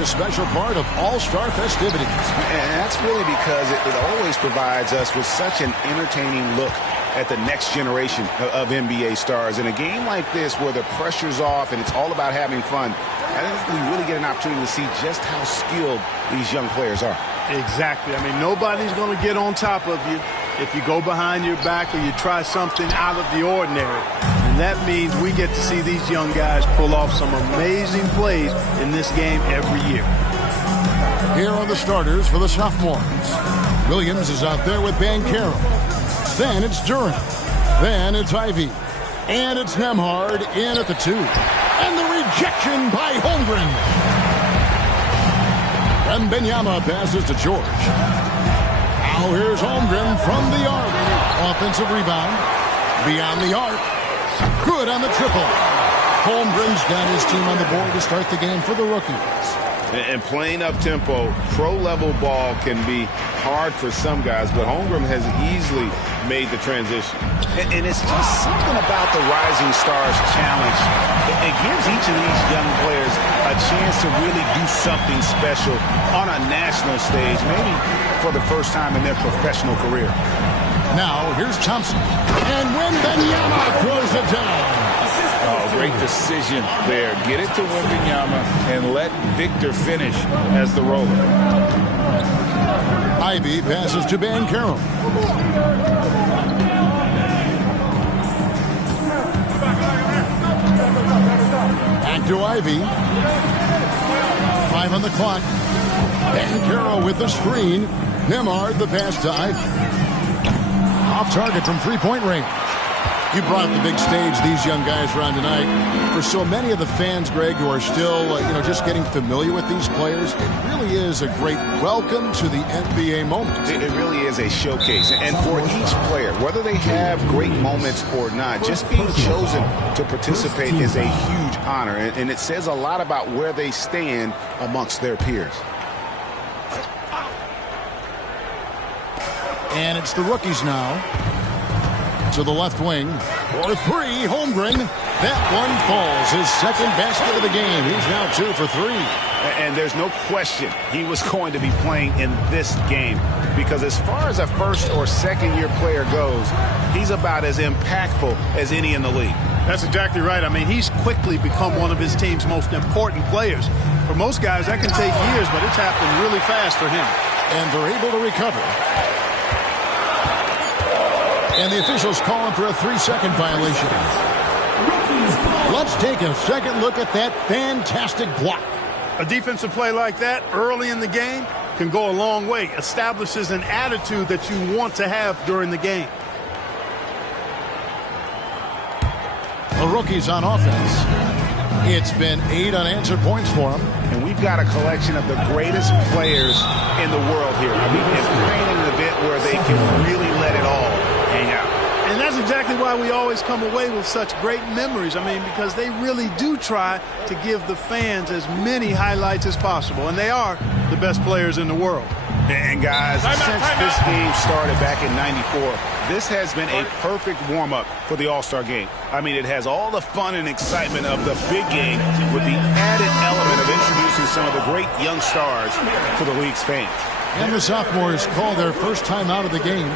a special part of all-star festivities. And that's really because it always provides us with such an entertaining look at the next generation of NBA stars. In a game like this where the pressure's off and it's all about having fun, I think we really get an opportunity to see just how skilled these young players are. Exactly. I mean, nobody's going to get on top of you if you go behind your back or you try something out of the ordinary. And that means we get to see these young guys pull off some amazing plays in this game every year. Here are the starters for the sophomores. Williams is out there with Banchero. Then it's Durant. Then it's Ivy. And it's Nembhard in at the 2. And the rejection by Holmgren. Wembanyama passes to George. Now here's Holmgren from the arc. Offensive rebound. Beyond the arc. Good on the triple. Holmgren's got his team on the board to start the game for the rookies. And playing up-tempo, pro-level ball can be hard for some guys, but Holmgren has easily made the transition. And it's just something about the Rising Stars Challenge. It gives each of these young players a chance to really do something special on a national stage, maybe for the first time in their professional career. Now, here's Thompson. And Wembanyama throws it down. Oh, great decision there. Get it to Wembanyama and let Victor finish as the roller. Ivy passes to Banchero. Back to Ivy. 5 on the clock. Banchero with the screen. Nembhard the pass to Ivy. Off target from three-point range. You brought up the big stage these young guys are on tonight. For so many of the fans, Greg, who are still, just getting familiar with these players, it really is a great welcome to the NBA moment. It really is a showcase. And for each player, whether they have great moments or not, just being chosen to participate is a huge honor. And it says a lot about where they stand amongst their peers. And it's the rookies now. To the left wing. For 3, Holmgren. That one falls. His second basket of the game. He's now 2 for 3. And there's no question he was going to be playing in this game. Because as far as a first or second year player goes, he's about as impactful as any in the league. That's exactly right. I mean, he's quickly become one of his team's most important players. For most guys, that can take years, but it's happened really fast for him. And they're able to recover. And the officials calling for a 3-second violation. Let's take a second look at that fantastic block. A defensive play like that early in the game can go a long way. Establishes an attitude that you want to have during the game. The rookies on offense. It's been 8 unanswered points for them. And we've got a collection of the greatest players in the world here. I mean, it's playing an event where they can really let it all hang out. And that's exactly why we always come away with such great memories. I mean, because they really do try to give the fans as many highlights as possible. And they are the best players in the world. And guys, since this game started back in '94, this has been a perfect warm-up for the All-Star game. I mean, it has all the fun and excitement of the big game with the added element of introducing some of the great young stars to the league's fans. And the sophomores call their first time out of the game.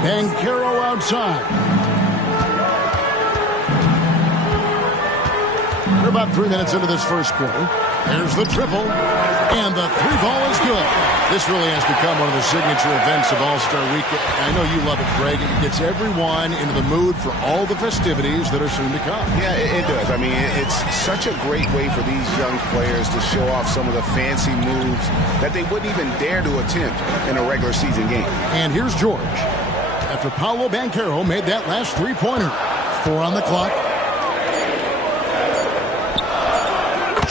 Banchero outside. We're about 3 minutes into this first quarter. There's the triple, and the 3 ball is good. This really has become one of the signature events of All-Star Week. I know you love it, Greg. It gets everyone into the mood for all the festivities that are soon to come. Yeah, it does. I mean, it's such a great way for these young players to show off some of the fancy moves that they wouldn't even dare to attempt in a regular season game. And here's George. A after Paolo Banchero made that last three-pointer. 4 on the clock.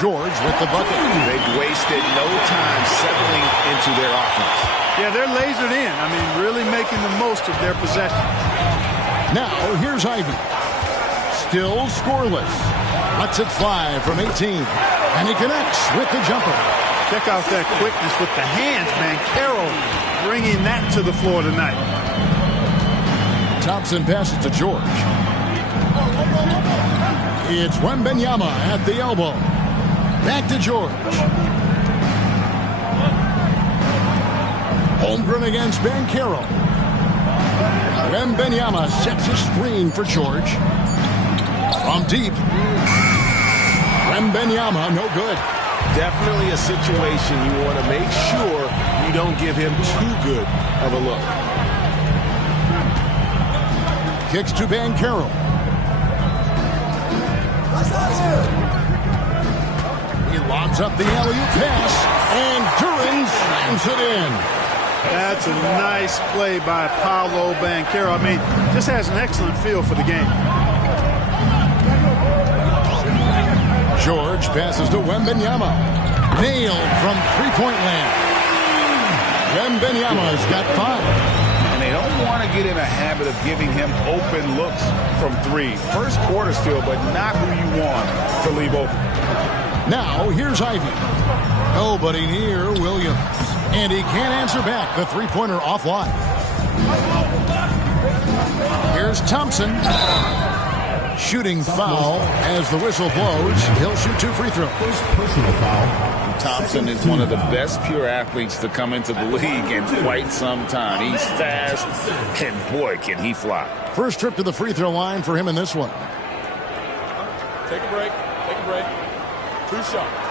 George with the bucket. They've wasted no time settling into their offense. Yeah, they're lasered in. I mean, really making the most of their possession. Now, here's Ivy. Still scoreless. Lets it fly from 18. And he connects with the jumper. Check out that quickness with the hands, man. Carroll bringing that to the floor tonight. Thompson passes to George. It's Wembanyama at the elbow. Back to George. Holmgren against Banchero. Wembanyama sets a screen for George. From deep. Wembanyama, no good. Definitely a situation you want to make sure you don't give him too good of a look. Kicks to Banchero. He lobs up the alley-oop pass, and Duran slams it in. That's a nice play by Paolo Banchero. I mean, just has an excellent feel for the game. George passes to Wembanyama. Nailed from three-point land. Wembanyama's got 5. And they don't want to get in a habit of giving him open looks from 3. First quarter still, but not who you want to leave open. Now, here's Ivy. Nobody near Williams. And he can't answer back. The three-pointer offline. Here's Thompson. Shooting foul as the whistle blows. He'll shoot 2 free throws. Personal foul. Thompson is one of the best pure athletes to come into the league in quite some time. He's fast, and boy, can he fly. First trip to the free throw line for him in this one. Take a break. Take a break. 2 shots.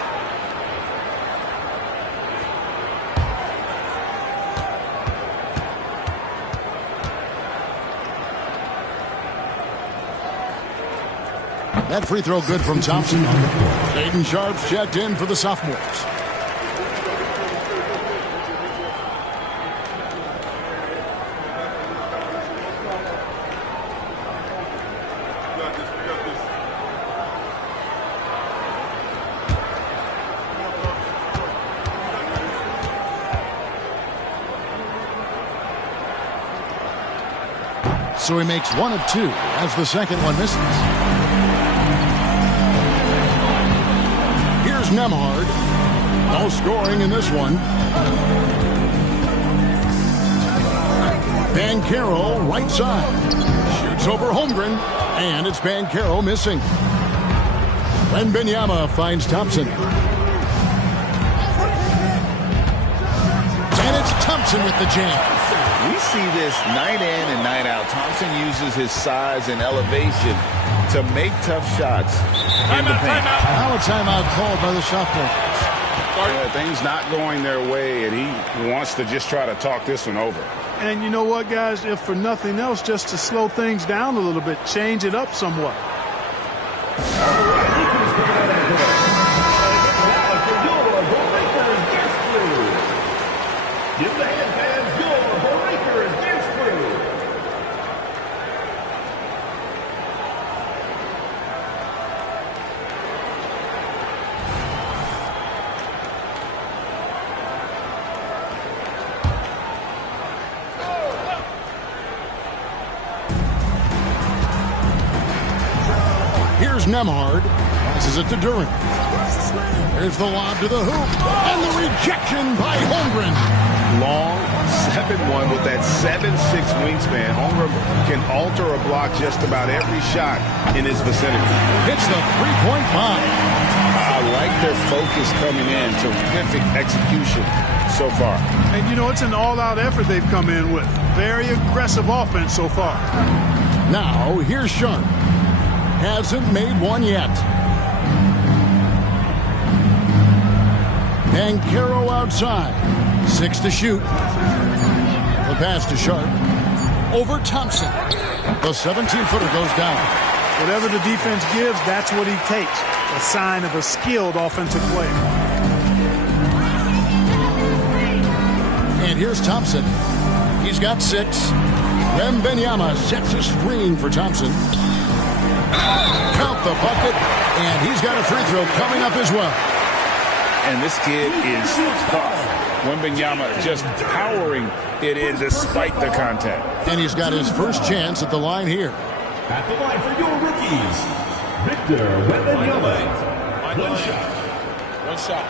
That free throw good from Thompson. Aiden Sharp's checked in for the Sophomores. So he makes 1 of 2 as the second one misses. Nemhard. No scoring in this one. Banchero, right side. Shoots over Holmgren. And it's Banchero missing. Wembanyama finds Thompson. And it's Thompson with the jam. We see this night in and night out. Thompson uses his size and elevation to make tough shots in the paint. Now a timeout called by the Sophomores. Things not going their way, and he wants to just try to talk this one over. And you know what, guys? If for nothing else, just to slow things down a little bit, change it up somewhat. Nemhard passes it to Duran. There's the lob to the hoop. And the rejection by Holmgren. Long 7-1 with that 7'6" wingspan. Holmgren can alter a block just about every shot in his vicinity. Hits the three-point bomb. I like their focus coming in. Terrific execution so far. And, you know, it's an all-out effort they've come in with. Very aggressive offense so far. Now, here's Sharp. Hasn't made one yet. Banchero outside. 6 to shoot. The pass to Sharp. Over Thompson. The 17-footer goes down. Whatever the defense gives, that's what he takes. A sign of a skilled offensive player. And here's Thompson. He's got 6. Wembanyama sets a screen for Thompson. Count the bucket, and he's got a free throw coming up as well. And this kid is tough. Wembanyama just powering it in despite the contact. And he's got his first chance at the line here. At the line for your rookies, Victor Wembanyama. One shot. One shot.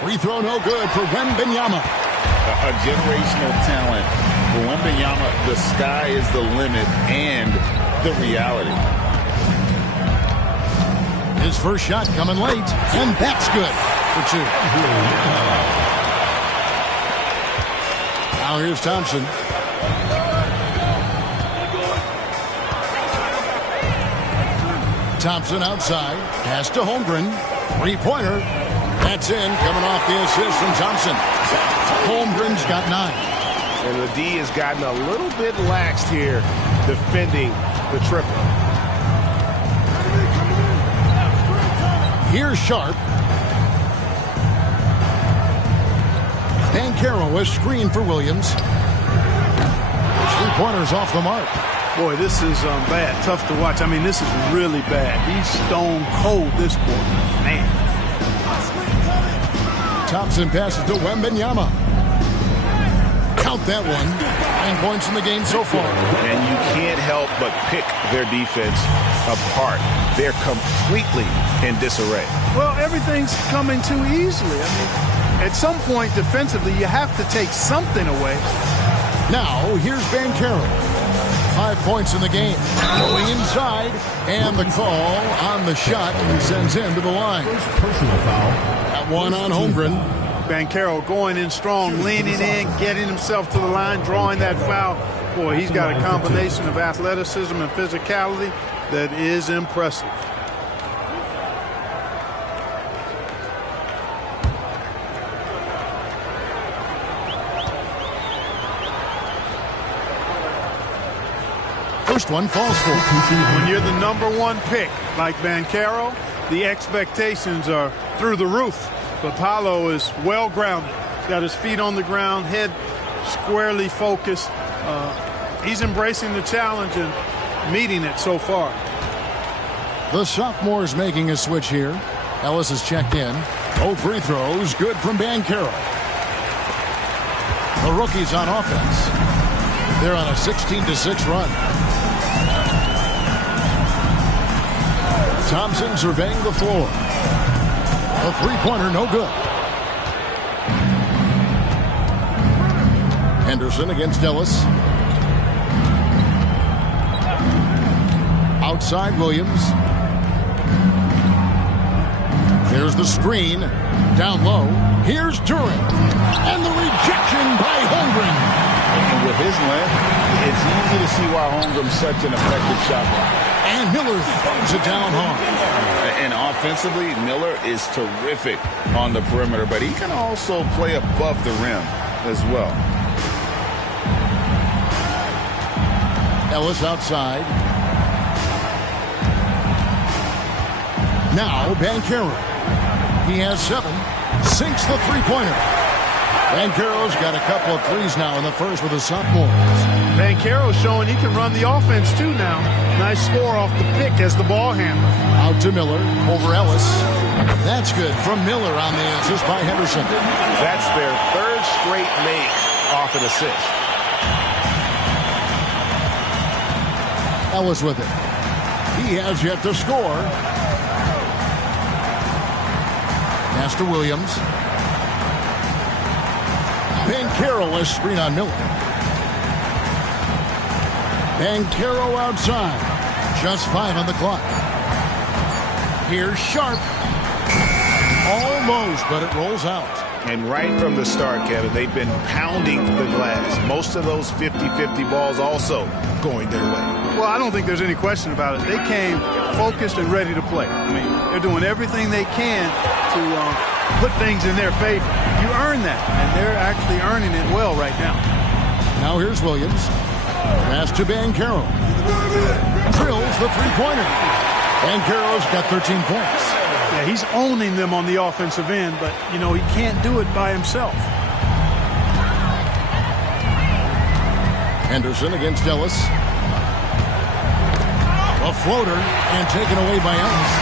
Free throw no good for Wembanyama. A generational talent. For Wembanyama, the sky is the limit and the reality. His first shot coming late, and that's good for 2. Now here's Thompson. Thompson outside, pass to Holmgren. Three-pointer. That's in, coming off the assist from Thompson. Holmgren's got 9. And the D has gotten a little bit laxed here defending the triple. Here's Sharp. Banchero is screened for Williams. Three-pointers off the mark. Boy, this is bad. Tough to watch. I mean, this is really bad. He's stone cold this quarter. Man. Thompson passes to Wembanyama. Count that one. 9 points in the game so far. And you can't help but pick their defense apart. They're completely in disarray. Well, everything's coming too easily. I mean, at some point defensively, you have to take something away. Now, here's Banchero. 5 points in the game. Going inside, and the call on the shot and sends him to the line. Personal foul. That one on Holmgren. Banchero going in strong, leaning in, getting himself to the line, drawing that foul. Boy, he's got a combination of athleticism and physicality that is impressive. First one falls for. When you're the #1 pick like Banchero, the expectations are through the roof. But Paolo is well grounded. Got his feet on the ground, head squarely focused. He's embracing the challenge and meeting it so far. The sophomores making a switch here. Ellis is checked in. Both free throws good from Banchero. The rookies on offense. They're on a 16-6 run. Thompson surveying the floor. A three-pointer, no good. Henderson against Ellis. Outside Williams. There's the screen. Down low. Here's Durant. And the rejection by Holmgren. And with his length, it's easy to see why Holmgren's such an effective shot blocker. And Miller throws it down hard. And offensively, Miller is terrific on the perimeter, but he can also play above the rim as well. Ellis outside. Now Banchero. He has 7. Sinks the three-pointer. Banchero's got a couple of threes now in the first with the sophomores. Banchero's showing he can run the offense too now. Nice score off the pick as the ball handler. Out to Miller over Ellis. That's good from Miller on the assist by Henderson. That's their third straight make off an assist. Ellis with it. He has yet to score. Pass to Williams. Banchero has screen on Miller. Banchero outside. Just 5 on the clock. Here's Sharp. Almost, but it rolls out. And right from the start, Kevin, they've been pounding the glass. Most of those 50-50 balls also going their way. Well, I don't think there's any question about it. They came focused and ready to play. I mean, they're doing everything they can to put things in their favor. You earn that, and they're actually earning it well right now. Now here's Williams. Pass to Banchero. Drills the three-pointer. Banchero's got 13 points. Yeah, he's owning them on the offensive end, but, you know, he can't do it by himself. Henderson against Ellis. A floater and taken away by Ellis.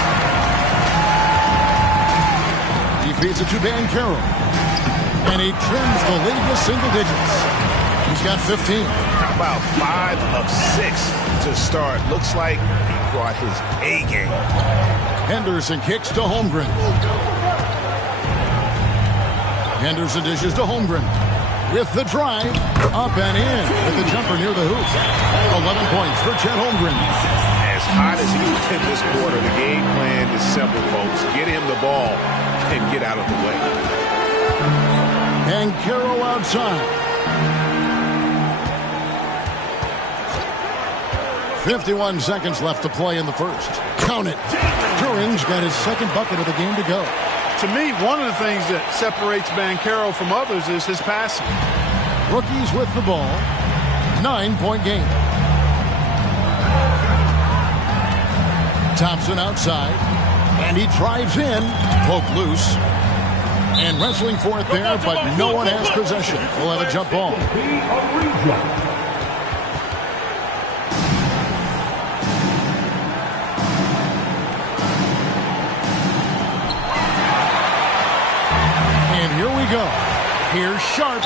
He feeds it to Banchero. And he trims the lead to single digits. He's got 15. How about 5 of 6 to start? Looks like he brought his A game. Henderson kicks to Holmgren. Henderson dishes to Holmgren. With the drive, up and in with the jumper near the hoop. 11 points for Chet Holmgren. As hot as he was in this quarter, the game plan is simple, folks. Get him the ball and get out of the way. Banchero outside. 51 seconds left to play in the first. Count it. Turing's got his second bucket of the game to go. To me, one of the things that separates Banchero from others is his passing. Rookies with the ball. 9-point game. Thompson outside. And he drives in. Poke loose. And wrestling for it there, but no one has possession. We'll have a jump ball. Here we go. Here's Sharp.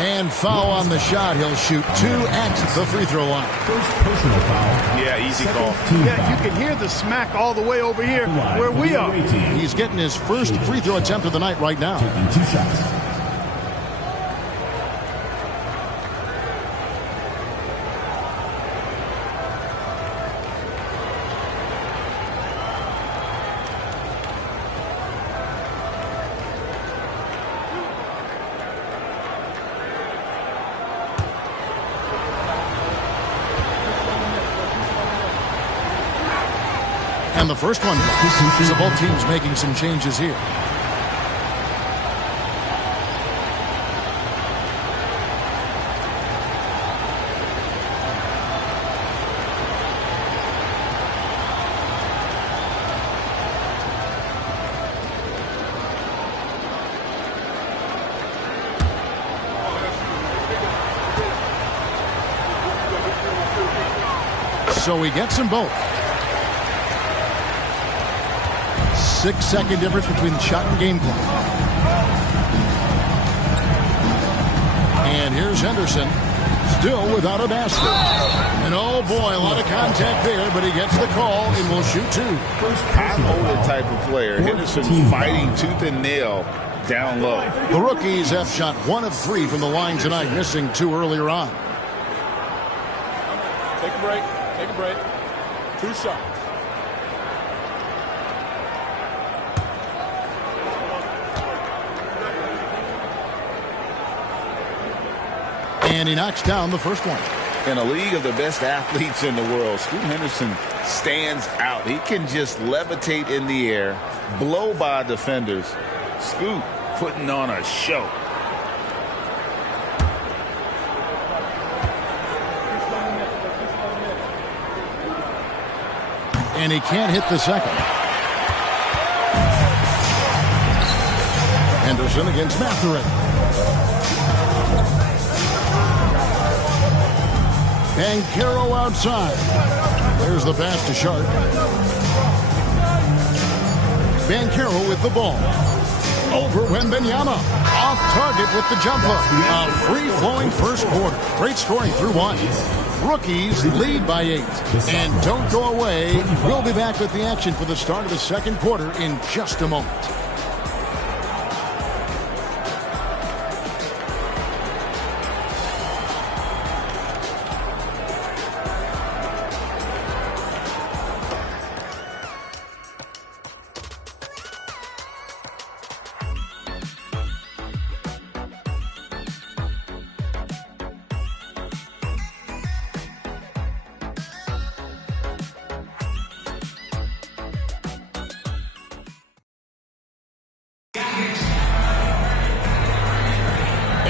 And foul on the shot. He'll shoot 2 at the free throw line. First personal foul. Yeah, easy call. Yeah, you can hear the smack all the way over here where we are. He's getting his first free throw attempt of the night right now. Taking 2 shots. And the first one, so both teams making some changes here. So he gets them both. 6-second difference between the shot and game clock. And here's Henderson, still without a basket. And oh boy, a lot of contact there, but he gets the call and will shoot 2. High-molded type of player. Henderson fighting tooth and nail down low. The rookies have shot 1 of 3 from the line tonight, missing 2 earlier on. Take a break. Take a break. 2 shots. And he knocks down the first one. In a league of the best athletes in the world, Scoot Henderson stands out. He can just levitate in the air, blow by defenders. Scoot putting on a show. And he can't hit the second. Henderson against Mathurin. Banchero outside. There's the pass to Sharp. Banchero with the ball. Over Wembanyama. Off target with the jumper. A free-flowing first quarter. Great scoring through 1. Rookies lead by 8. And don't go away. We'll be back with the action for the start of the second quarter in just a moment.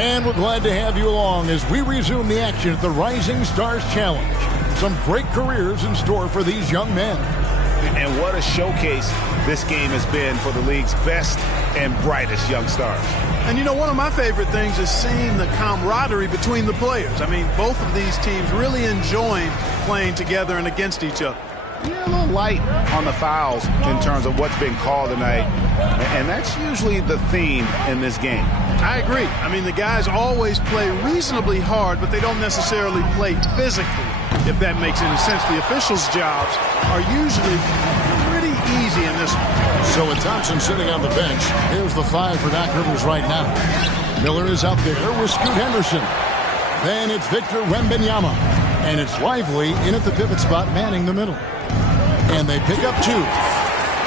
And we're glad to have you along as we resume the action at the Rising Stars Challenge. Some great careers in store for these young men. And what a showcase this game has been for the league's best and brightest young stars. And you know, one of my favorite things is seeing the camaraderie between the players. I mean, both of these teams really enjoying playing together and against each other. Yeah, a little light on the fouls in terms of what's been called tonight. And that's usually the theme in this game. I agree. I mean, the guys always play reasonably hard, but they don't necessarily play physically, if that makes any sense. The officials' jobs are usually pretty easy in this one. So with Thompson sitting on the bench, here's the 5 for Doc Rivers right now. Miller is out there with Scoot Henderson. Then it's Victor Wembanyama. And it's Lively in at the pivot spot, manning the middle. And they pick up 2.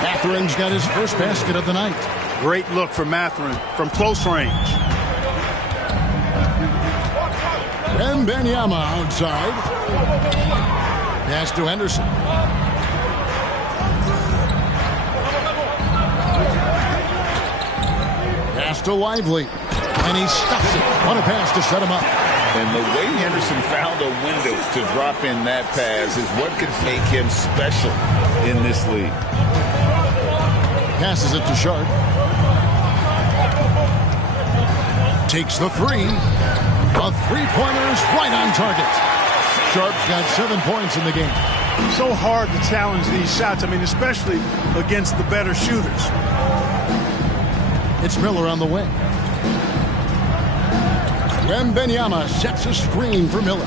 Matherin's got his first basket of the night. Great look for Matherin from close range. Wembanyama outside. Pass to Henderson. Pass to Lively. And he stuffs it. What a pass to set him up. And the way Henderson found a window to drop in that pass is what could make him special in this league. Passes it to Sharp. Takes the 3. A three-pointer is right on target. Sharp's got 7 points in the game. So hard to challenge these shots. I mean, especially against the better shooters. It's Miller on the wing. Wembanyama sets a screen for Miller.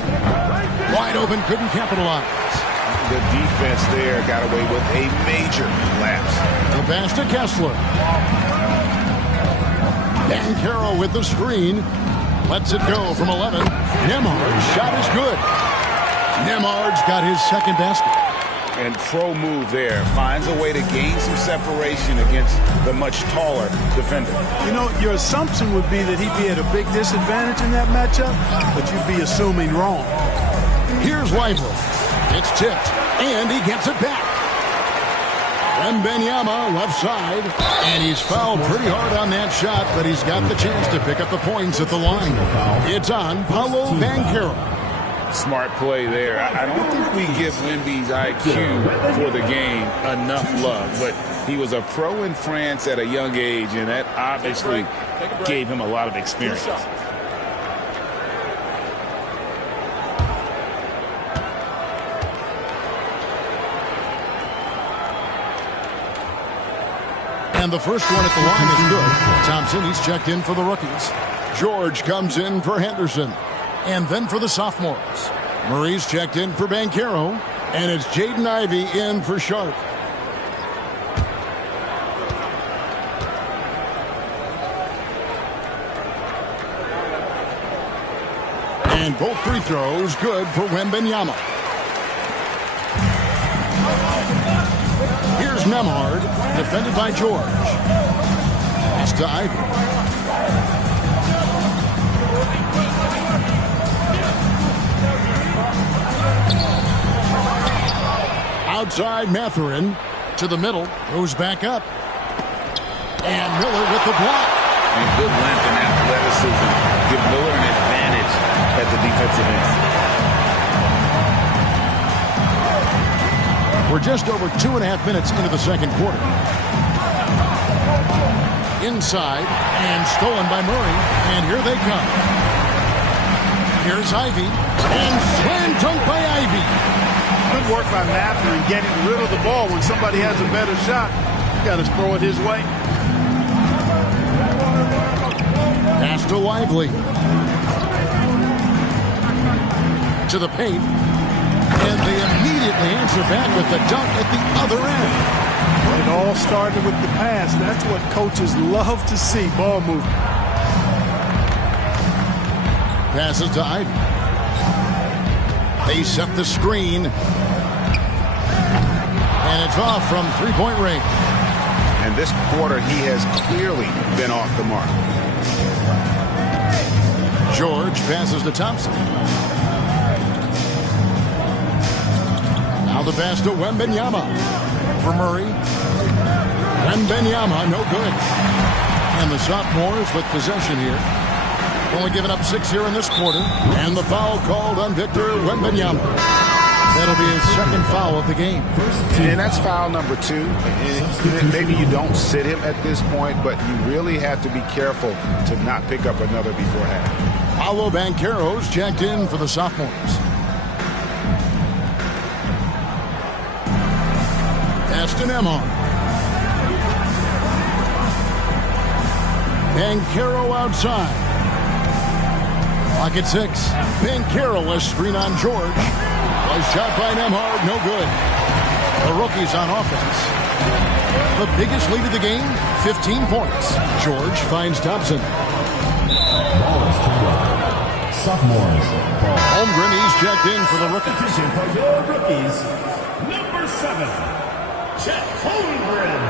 Wide open, couldn't capitalize. The defense there got away with a major lapse. The pass to Kessler. Banchero with the screen. Lets it go from 11. Nembhard's shot is good. Nembhard's got his second basket. And pro move there. Finds a way to gain some separation against the much taller defender. You know, your assumption would be that he'd be at a big disadvantage in that matchup, but you'd be assuming wrong. Here's Lively. It's tipped, and he gets it back. Wembanyama left side, and he's fouled pretty hard on that shot, but he's got the chance to pick up the points at the line. It's on Paolo Banchero. Smart play there. I don't think we give Wemby's IQ for the game enough love, but he was a pro in France at a young age, and that obviously gave him a lot of experience. And the first one at the line is good. Thompson, he's checked in for the rookies. George comes in for Henderson. And then for the sophomores. Murray's checked in for Banchero. And it's Jaden Ivey in for Sharp. And both free throws good for Wembanyama. Here's Nembhard, defended by George. Pass to Ivey. Outside Matherin to the middle, goes back up. And Miller with the block. And good length and athleticism give Miller an advantage at the defensive end. We're just over 2.5 minutes into the second quarter. Inside and stolen by Murray. And here they come. Here's Ivey. And slam dunk by Ivey. Good work by Matherin getting rid of the ball. When somebody has a better shot, you got to throw it his way. Pass to Lively. To the paint. And they immediately answer back with the dunk at the other end. It all started with the pass. That's what coaches love to see, ball movement. Passes to Ivey. They set the screen. And it's off from three-point range. And this quarter, he has clearly been off the mark. George passes to Thompson. Now the pass to Wembanyama. For Murray. Wembanyama, no good. And the sophomores with possession here. Only giving up 6 here in this quarter. And the foul called on Victor Wembanyama. That'll be his second foul of the game. And that's foul number 2. And maybe you don't sit him at this point, but you really have to be careful to not pick up another before half. Paolo Banchero's checked in for the Sophomores. Aston Emhart. Banchero outside. Clock at 6. Banchero, a screen on George. Was shot by Nemhard, no good. The rookies on offense. The biggest lead of the game, 15 points. George finds Thompson. Ball is turned up. Sophomores. Ball. Holmgren, he's checked in for the rookies. Substitution for your rookies. Number 7, Chet Holmgren.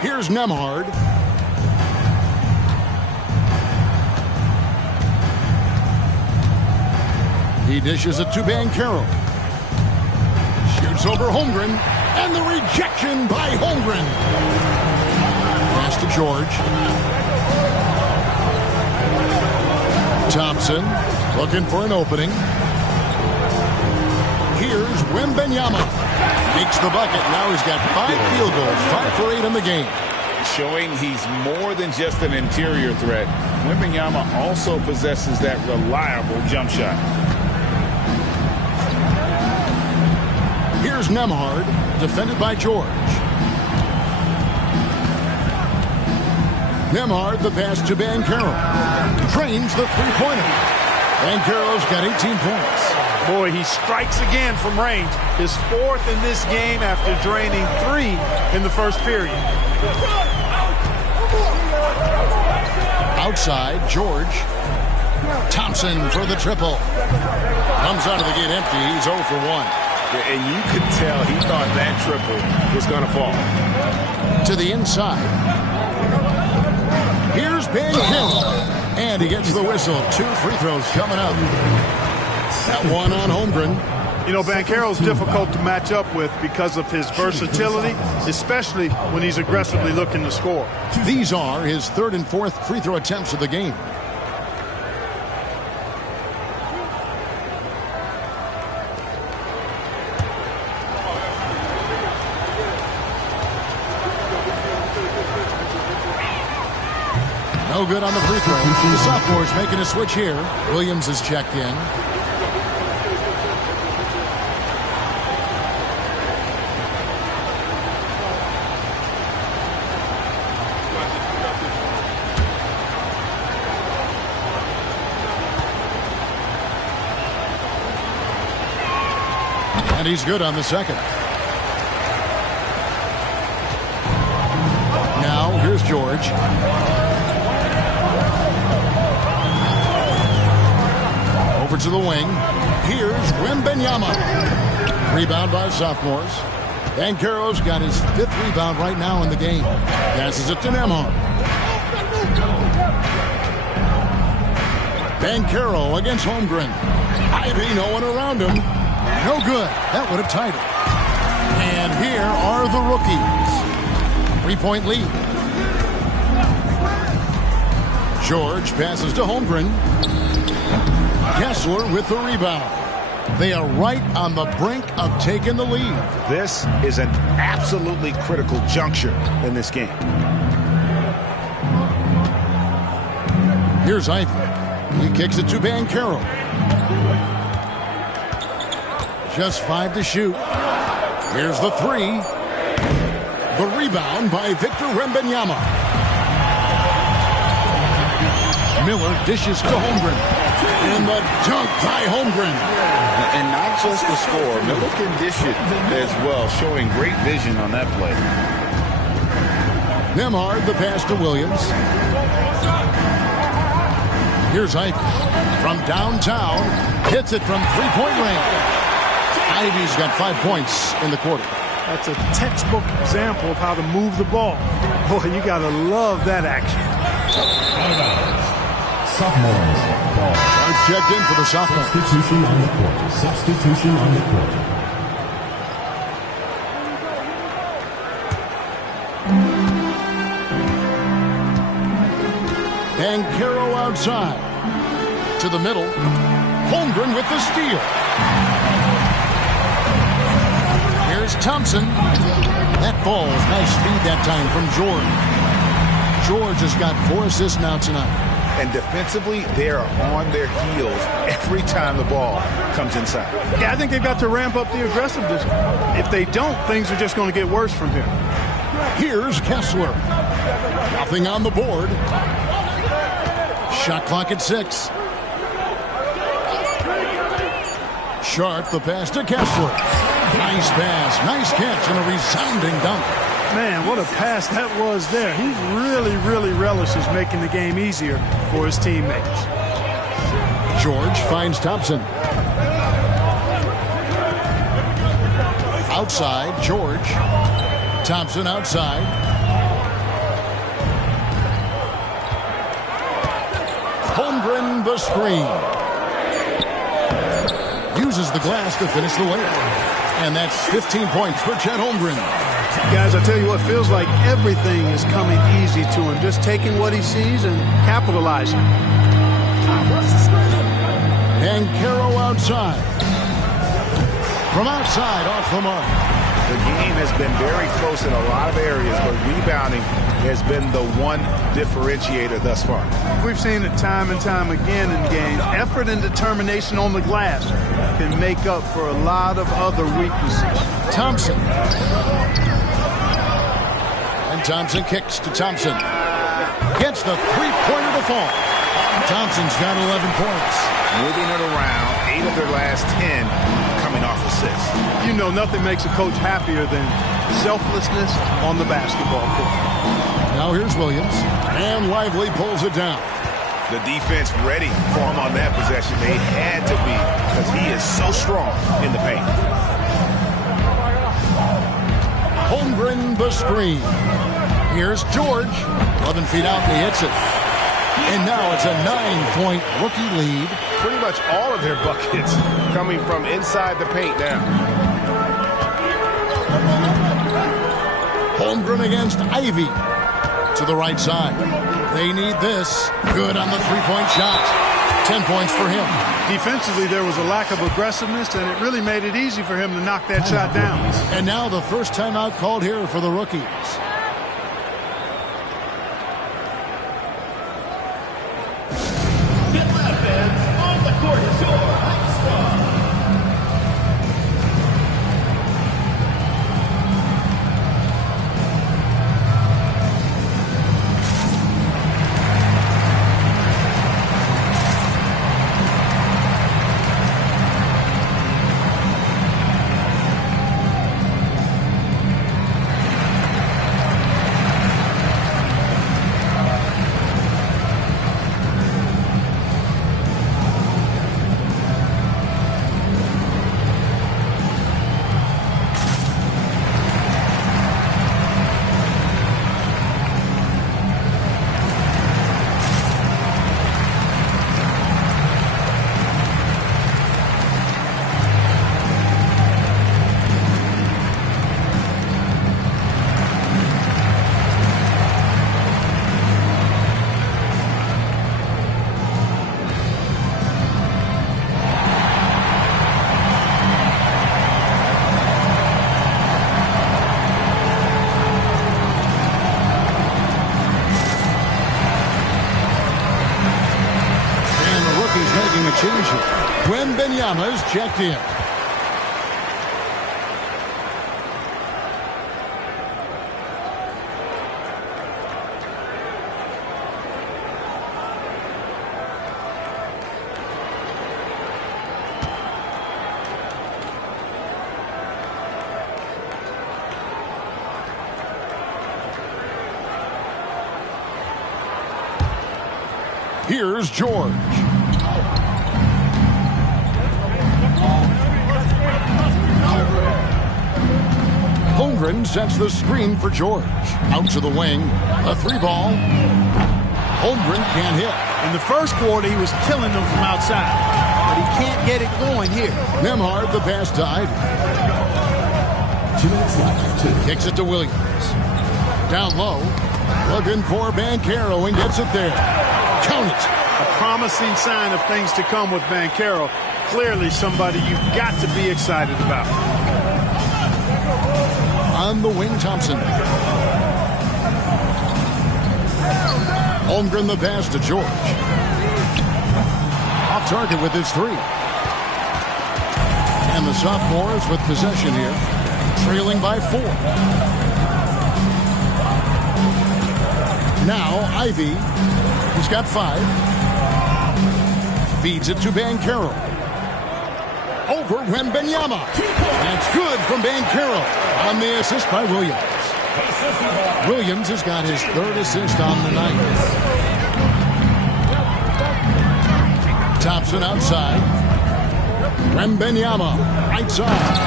Here's Nemhard. He dishes it to Banchero. Shoots over Holmgren. And the rejection by Holmgren. Pass to George. Thompson looking for an opening. Here's Wembanyama. Makes the bucket. Now he's got 5 field goals. 5 for 8 in the game. Showing he's more than just an interior threat. Wembanyama also possesses that reliable jump shot. Here's Nemhard, defended by George. Nemhard, the pass to Banchero. Drains the three-pointer. Banchero's got 18 points. Boy, he strikes again from range. His 4th in this game after draining 3 in the first period. Outside, George. Thompson for the triple. Comes out of the gate empty. He's 0 for 1. And you could tell he thought that triple was going to fall. To the inside. Here's Banchero. And he gets the whistle. 2 free throws coming up. That one on Holmgren. You know, Banchero's difficult to match up with because of his versatility, especially when he's aggressively looking to score. These are his 3rd and 4th free throw attempts of the game. No good on the free throw. The Sophomores making a switch here. Williams is checked in. And he's good on the second. Now, here's George. Over to the wing. Here's Wembanyama. Rebound by Sophomores. Banchero's got his 5th rebound right now in the game. Passes it to Nemhard. Banchero against Holmgren. Ivy, no one around him. No good. That would have tied it. And here are the rookies. 3-point lead. George passes to Holmgren. Kessler with the rebound. They are right on the brink of taking the lead. This is an absolutely critical juncture in this game. Here's Ivy. He kicks it to Banchero. Just 5 to shoot. Here's the 3. The rebound by Victor Wembanyama. Miller dishes to Holmgren. And the dunk by Holmgren. And not just the score. Miller can dish it as well, showing great vision on that play. Nemhard, the pass to Williams. Here's Ivy. From downtown, hits it from 3-point range. Ivy's got 5 points in the quarter. That's a textbook example of how to move the ball. Boy, you got to love that action. Sophomores. Ball. Checked in for the Sophomores. Substitution on the court. Substitution on the court. Banchero outside. To the middle. Holmgren with the steal. Here's Thompson. That falls. Nice speed that time from George. George has got 4 assists now tonight. And defensively, they are on their heels every time the ball comes inside. Yeah, I think they've got to ramp up the aggressiveness. If they don't, things are just going to get worse from here. Here's Kessler. Nothing on the board. Shot clock at 6. Sharp the pass to Kessler. Nice pass, nice catch, and a resounding dunk. Man, what a pass that was there. He really relishes making the game easier for his teammates. George finds Thompson. Outside, George. Thompson outside. Holmgren the screen. Uses the glass to finish the layup. And that's 15 points for Chet Holmgren. Guys, I tell you what, feels like everything is coming easy to him. Just taking what he sees and capitalizing. And Caro outside. From outside, off the mark. The game has been very close in a lot of areas, but rebounding has been the one differentiator thus far. We've seen it time and time again in games. Effort and determination on the glass can make up for a lot of other weaknesses. Thompson. And Thompson kicks to Thompson. Gets the three-pointer to fall. Thompson's got 11 points. Moving it around, 8 of their last 10 coming off assists. You know nothing makes a coach happier than selflessness on the basketball court. Now here's Williams. And Lively pulls it down. The defense ready for him on that possession. They had to be because he is so strong in the paint. Holmgren the screen. Here's George. 11 feet out and he hits it. And now it's a 9-point rookie lead. Pretty much all of their buckets coming from inside the paint now. Holmgren against Ivy. To the right side. They need this. Good on the three-point shot. 10 points for him. Defensively, there was a lack of aggressiveness, and it really made it easy for him to knock that shot down. And now the first timeout called here for the rookies. On the court is your hot spot. Change here. Gwen Benyama's checked in. Here's George. Holmgren sets the screen for George. Out to the wing. A three ball. Holmgren can't hit. In the first quarter, he was killing them from outside. But he can't get it going here. Nembhard, the pass to Ivy. 2 minutes left. Kicks it to Williams. Down low. Looking for Banchero and gets it there. Count it. A promising sign of things to come with Banchero. Clearly somebody you've got to be excited about. On the wing, Thompson. Holmgren the pass to George. Off target with his three. And the Sophomores with possession here, trailing by 4. Now Ivy, he's got 5. Feeds it to Banchero. Over Wembanyama. That's good from Banchero on the assist by Williams. Williams has got his 3rd assist on the night. Thompson outside. Wembanyama right side.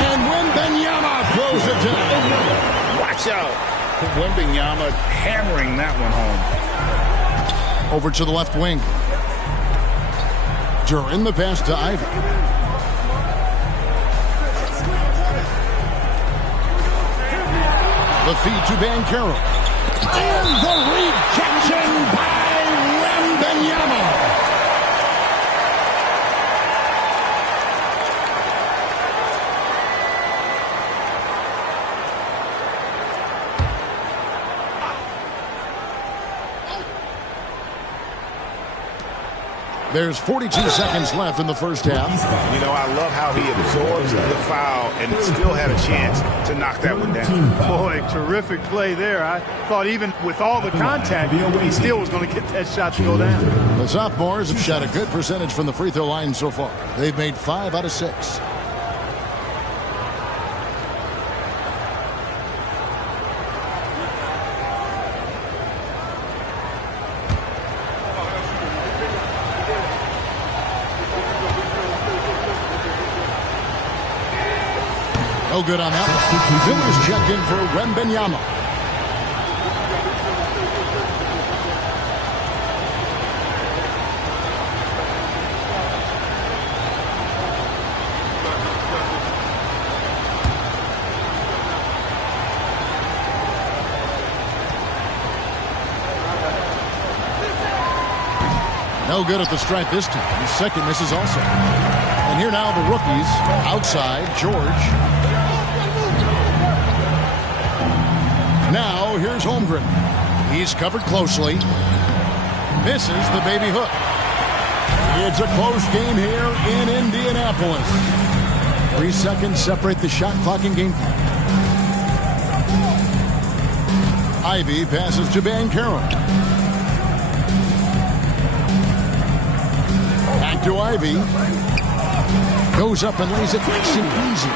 And Wembanyama throws it down. Watch out. Wembanyama hammering that one home. Over to the left wing. Duran the pass to Ivy. The feed to Banchero. And the rejection by Wembanyama. There's 42 seconds left in the first half. You know, I love how he absorbs the foul and still had a chance to knock that one down. Boy, terrific play there. I thought even with all the contact, he still was going to get that shot to go down. The Sophomores have shot a good percentage from the free throw line so far. They've made 5 out of 6. No good on that one. Miller's checked in for Wembanyama. No good at the stripe this time. His second misses also. And here now the rookies outside. George. Now, here's Holmgren. He's covered closely. Misses the baby hook. It's a close game here in Indianapolis. 3 seconds separate the shot clock and game time. Ivy passes to Banchero. Back to Ivy. Goes up and lays it nice and easy.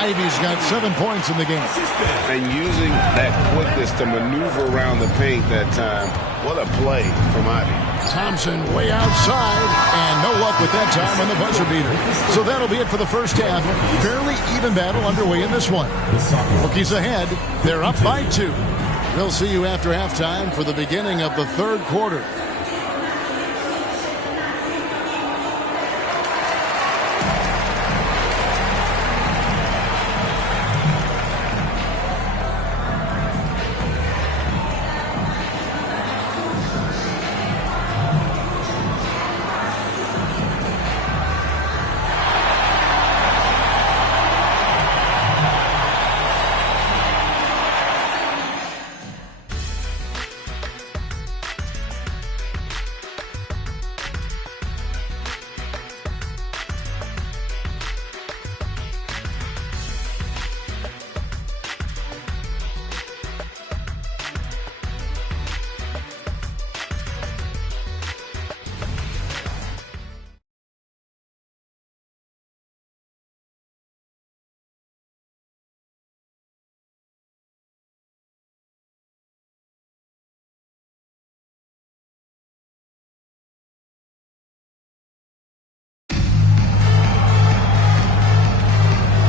Ivy's got 7 points in the game. And using that quickness to maneuver around the paint that time. What a play from Ivy. Thompson way outside, and no luck with that time on the buzzer beater. So that'll be it for the first half. Fairly even battle underway in this one. Rookies ahead. They're up by 2. We'll see you after halftime for the beginning of the third quarter.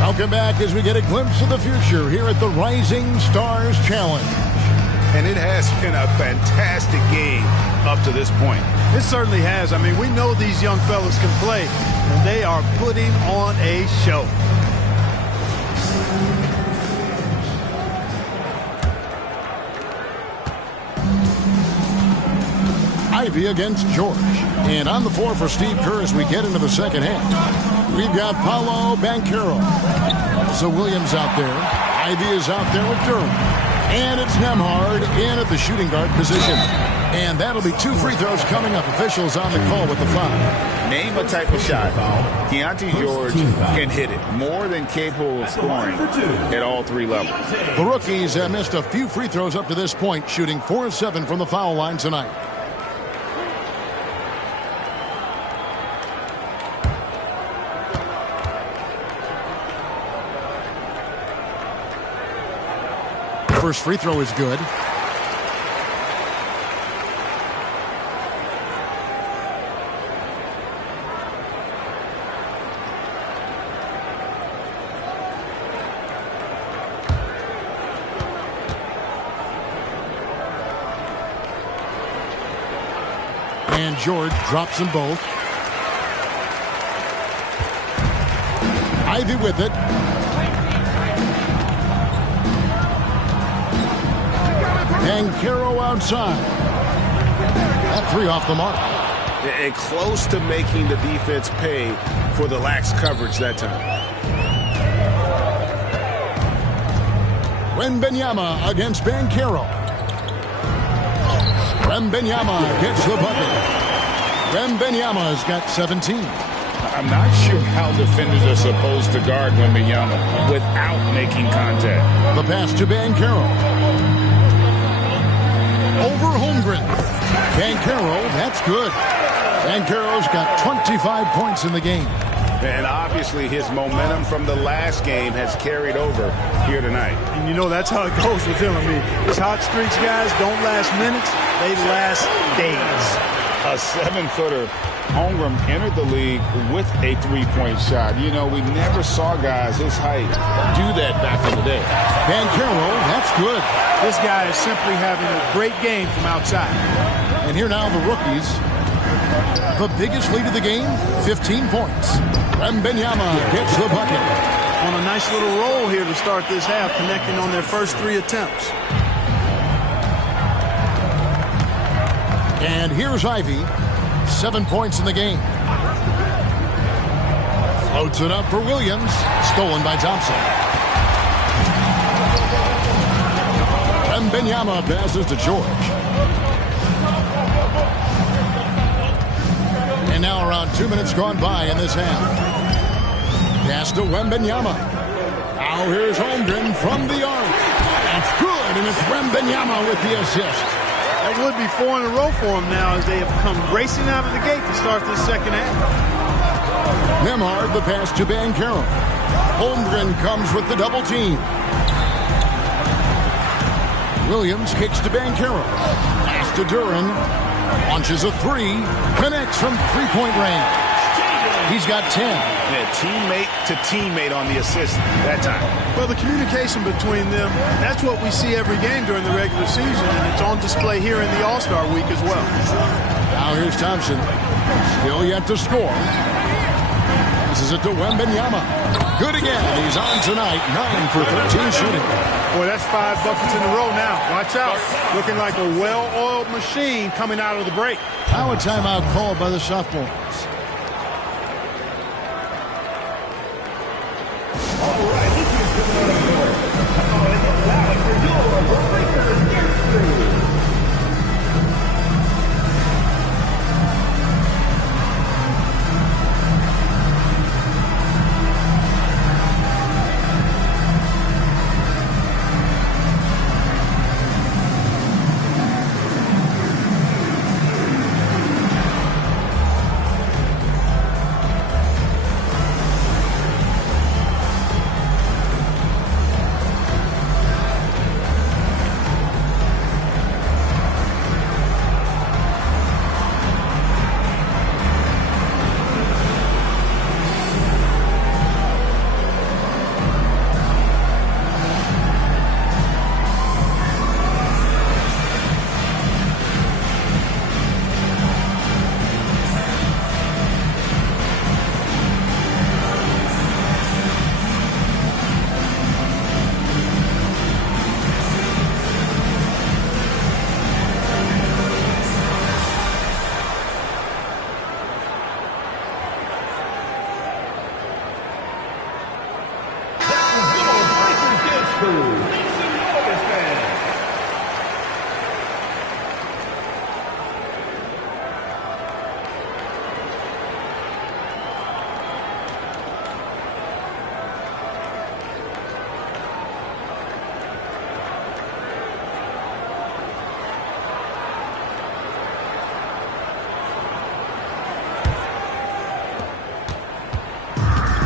Welcome back as we get a glimpse of the future here at the Rising Stars Challenge. And it has been a fantastic game up to this point. It certainly has. I mean, we know these young fellas can play, and they are putting on a show. Ivy against George. And on the floor for Steve Kerr as we get into the second half, we've got Paolo Banchero. So Williams out there. Ivy is out there with Durham. And it's Nembhard in at the shooting guard position. And that'll be 2 free throws coming up. Officials on the call with the foul. Name a type of shot. Keontae George can hit it. More than capable of scoring at all 3 levels. The rookies have missed a few free throws up to this point, shooting 4 of 7 from the foul line tonight. First free throw is good. And George drops them both. Ivy with it. And Caro outside. That 3 off the mark. And close to making the defense pay for the lax coverage that time. Wembanyama against Banchero. Wembanyama gets the bucket. Wembanyama's got 17. I'm not sure how defenders are supposed to guard Wembanyama without making contact. The pass to Banchero. Over Holmgren. Banchero, that's good. Banchero's got 25 points in the game. And obviously his momentum from the last game has carried over here tonight. And you know that's how it goes with him. I mean, his hot streaks, guys, don't last minutes. They last days. A 7-footer. Holmgren entered the league with a 3-point shot. You know, we never saw guys his height do that back in the day. Banchero, that's good. This guy is simply having a great game from outside. And here now the rookies. The biggest lead of the game, 15 points. Wembanyama gets the bucket. On a nice little roll here to start this half, connecting on their first 3 attempts. And here's Ivy. 7 points in the game. Floats it up for Williams. Stolen by Thompson. Wembanyama passes to George. And now around 2 minutes gone by in this half. Pass to Wembanyama. Now here's Holmgren from the arc. That's good, and it's Wembanyama with the assist. That would be 4 in a row for him now as they have come racing out of the gate to start this second half. Nembhard the pass to Banchero. Holmgren comes with the double team. Williams kicks to Banchero. Pass to Duran. Launches a 3. Connects from 3-point range. He's got 10. Yeah, teammate to teammate on the assist that time. Well, the communication between them, that's what we see every game during the regular season, and it's on display here in the All-Star week as well. Now here's Thompson. Still yet to score. Passes it to Wembanyama. Good again. He's on tonight. 9 for 13 shooting. Boy, that's 5 buckets in a row now. Watch out. Looking like a well-oiled machine coming out of the break. Now a timeout called by the sophomores.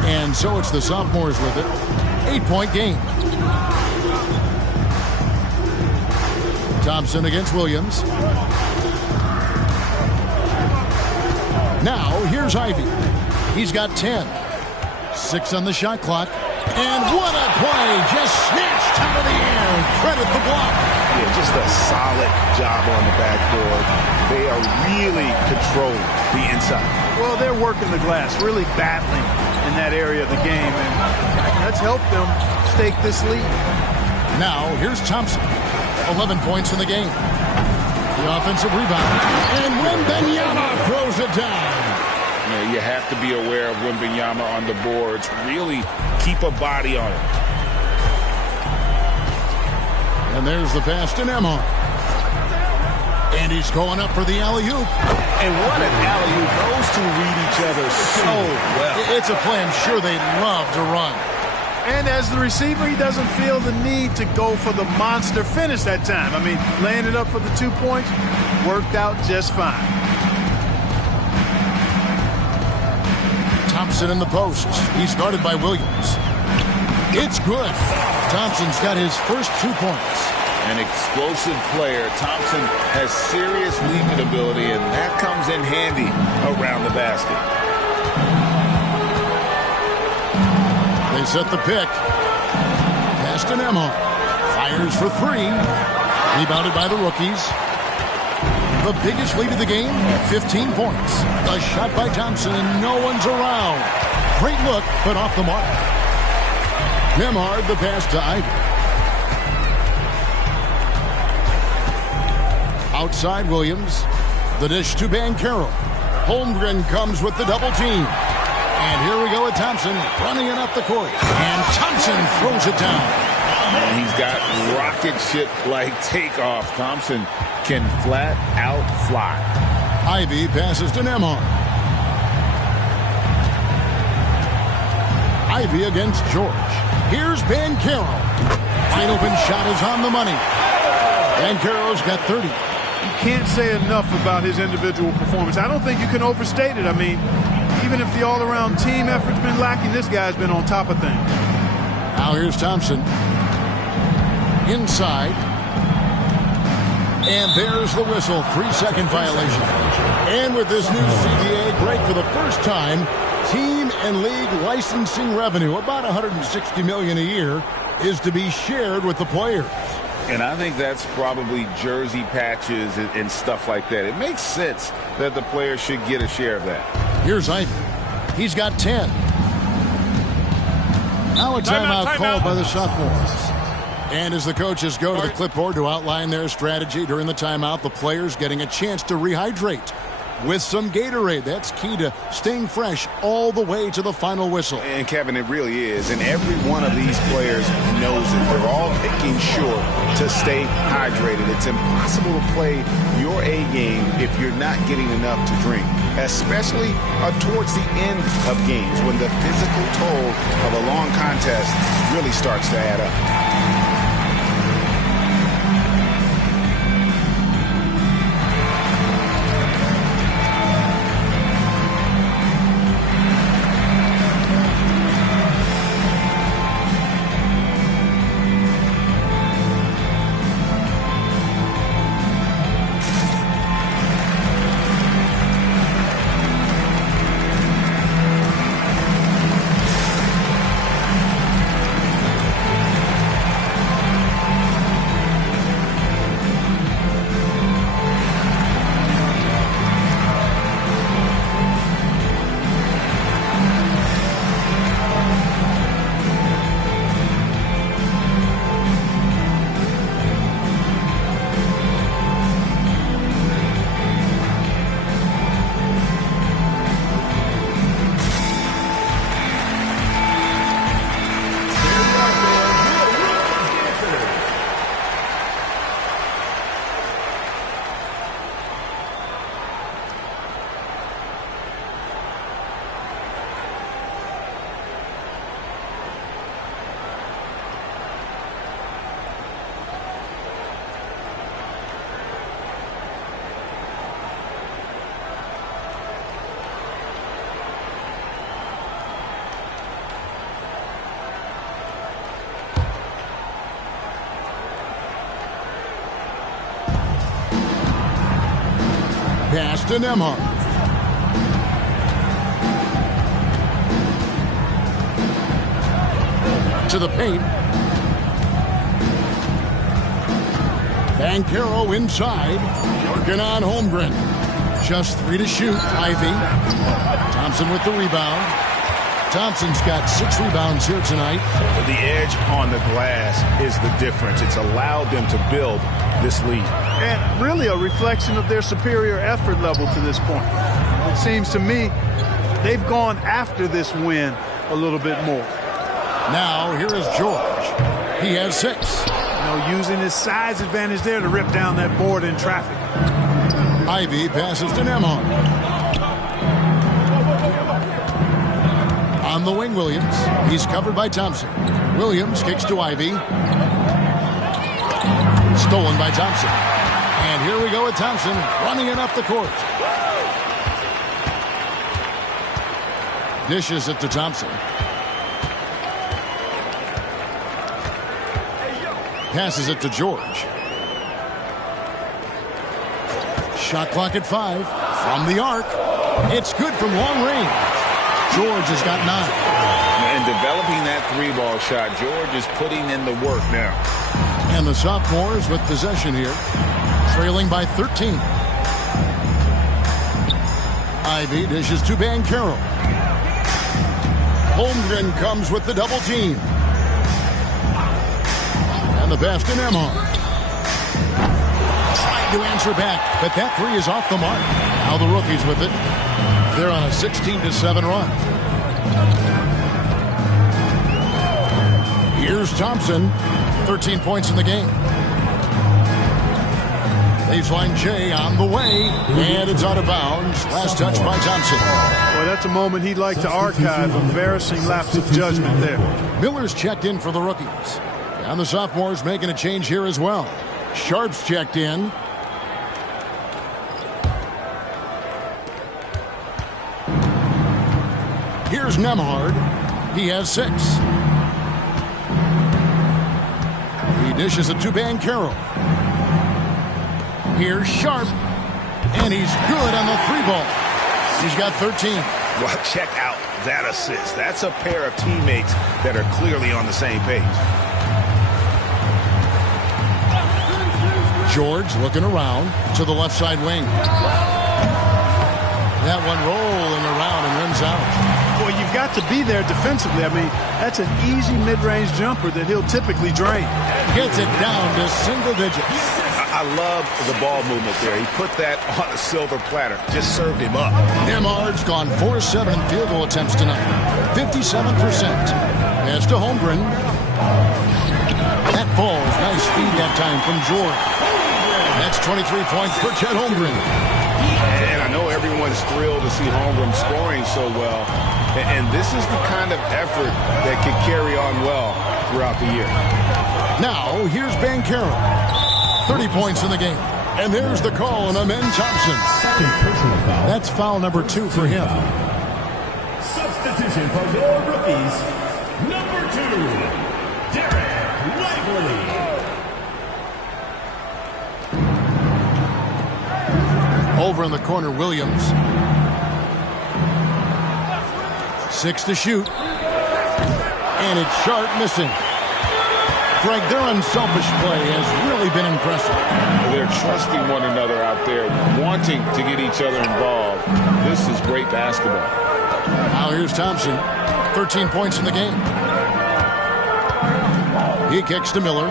And so it's the sophomores with it. 8-point game. Thompson against Williams. Now, here's Ivy. He's got 10. 6 on the shot clock. And what a play! Just snatched out of the air. Credit the block. Yeah, just a solid job on the backboard. They are really controlling the inside. Well, they're working the glass, really battling in that area of the game, and let's help them stake this lead. Now, here's Thompson. 11 points in the game. The offensive rebound. And Wembanyama throws it down. You have to be aware of Wembanyama on the boards. Really keep a body on it. And there's the pass to Nemhard. And he's going up for the alley-oop. And what an alley-oop. Those two read each other so well. It's a play I'm sure they love to run. And as the receiver, he doesn't feel the need to go for the monster finish that time. I mean, laying it up for the 2 points worked out just fine. Thompson in the post. He's guarded by Williams. It's good. Thompson's got his first 2 points. An explosive player. Thompson has serious leaping ability, and that comes in handy around the basket. They set the pick. Pass to Nemhard. Fires for 3. Rebounded by the rookies. The biggest lead of the game, 15 points. A shot by Thompson, and no one's around. Great look, but off the mark. Nemhard, the pass to Ivy. Outside Williams. The dish to Banchero. Holmgren comes with the double team. And here we go with Thompson running it up the court. And Thompson throws it down. And he's got rocket ship-like takeoff. Thompson can flat out fly. Ivy passes to Nemhard. Ivy against George. Here's Banchero. Wide open shot is on the money. Banchero's got 30. You can't say enough about his individual performance. I don't think you can overstate it. I mean, even if the all-around team effort's been lacking, this guy's been on top of things. Now here's Thompson. Inside. And there's the whistle. 3-second violation. And with this new CBA break for the first time, team and league licensing revenue, about $160 million a year, is to be shared with the players. And I think that's probably jersey patches and stuff like that. It makes sense that the players should get a share of that. Here's Ivy. He's got 10. Now a timeout called by the sophomores. And as the coaches go to the clipboard to outline their strategy during the timeout, the players getting a chance to rehydrate with some Gatorade. That's key to staying fresh all the way to the final whistle. And Kevin, it really is. And every one of these players knows it. They're all making sure to stay hydrated. It's impossible to play your A game if you're not getting enough to drink, especially towards the end of games when the physical toll of a long contest really starts to add up. pass to Nembhard. To the paint. Banchero inside. Working on Holmgren. Just 3 to shoot. Ivy. Thompson with the rebound. Thompson's got 6 rebounds here tonight. The edge on the glass is the difference. It's allowed them to build this lead. And really a reflection of their superior effort level to this point. It seems to me they've gone after this win a little bit more. Now here is George. He has 6. Using his size advantage there to rip down that board in traffic. Ivy passes to Nembhard. On the wing, Williams. He's covered by Thompson. Williams kicks to Ivy. Stolen by Thompson. And here we go with Thompson running it up the court. Dishes it to Thompson. Passes it to George. Shot clock at 5. From the arc. It's good from long range. George has got 9. And developing that 3-ball shot, George is putting in the work now. And the Sophomores with possession here. Trailing by 13. Ivy dishes to Banchero. Holmgren comes with the double team. And the pass to Nembhard. Trying to answer back, but that 3 is off the mark. Now the rookies with it. They're on a 16-7 run. Here's Thompson. 13 points in the game. Baseline J on the way, and it's out of bounds. Last touch by Thompson. Well, that's a moment he'd like to archive. Embarrassing lapse of judgment there. Miller's checked in for the rookies. And the Sophomores making a change here as well. Sharp's checked in. Here's Nembhard. He has 6. He dishes it to Banchero. Here's Sharp. And he's good on the 3-ball. He's got 13. Well, check out that assist. That's a pair of teammates that are clearly on the same page. George looking around to the left side wing. That one rolling around and rims out. Well, you've got to be there defensively. I mean, that's an easy mid-range jumper that he'll typically drain. Gets it down to single digits. I love the ball movement there. He put that on a silver platter. Just served him up. Nembhard's gone 4-7 in field goal attempts tonight. 57%. Pass to Holmgren. That ball's nice speed that time from George. That's 23 points for Chet Holmgren. And I know everyone's thrilled to see Holmgren scoring so well. And this is the kind of effort that can carry on well throughout the year. Now, here's Banchero. 30 points in the game. And there's the call on Amen Thompson. That's foul number 2 for him. Substitution for your rookies. Number 2, Derek Lively. Over in the corner, Williams. 6 to shoot. And it's Sharp missing. Greg, their unselfish play has really been impressive. They're trusting one another out there, wanting to get each other involved. This is great basketball. Now here's Thompson. 13 points in the game. He kicks to Miller.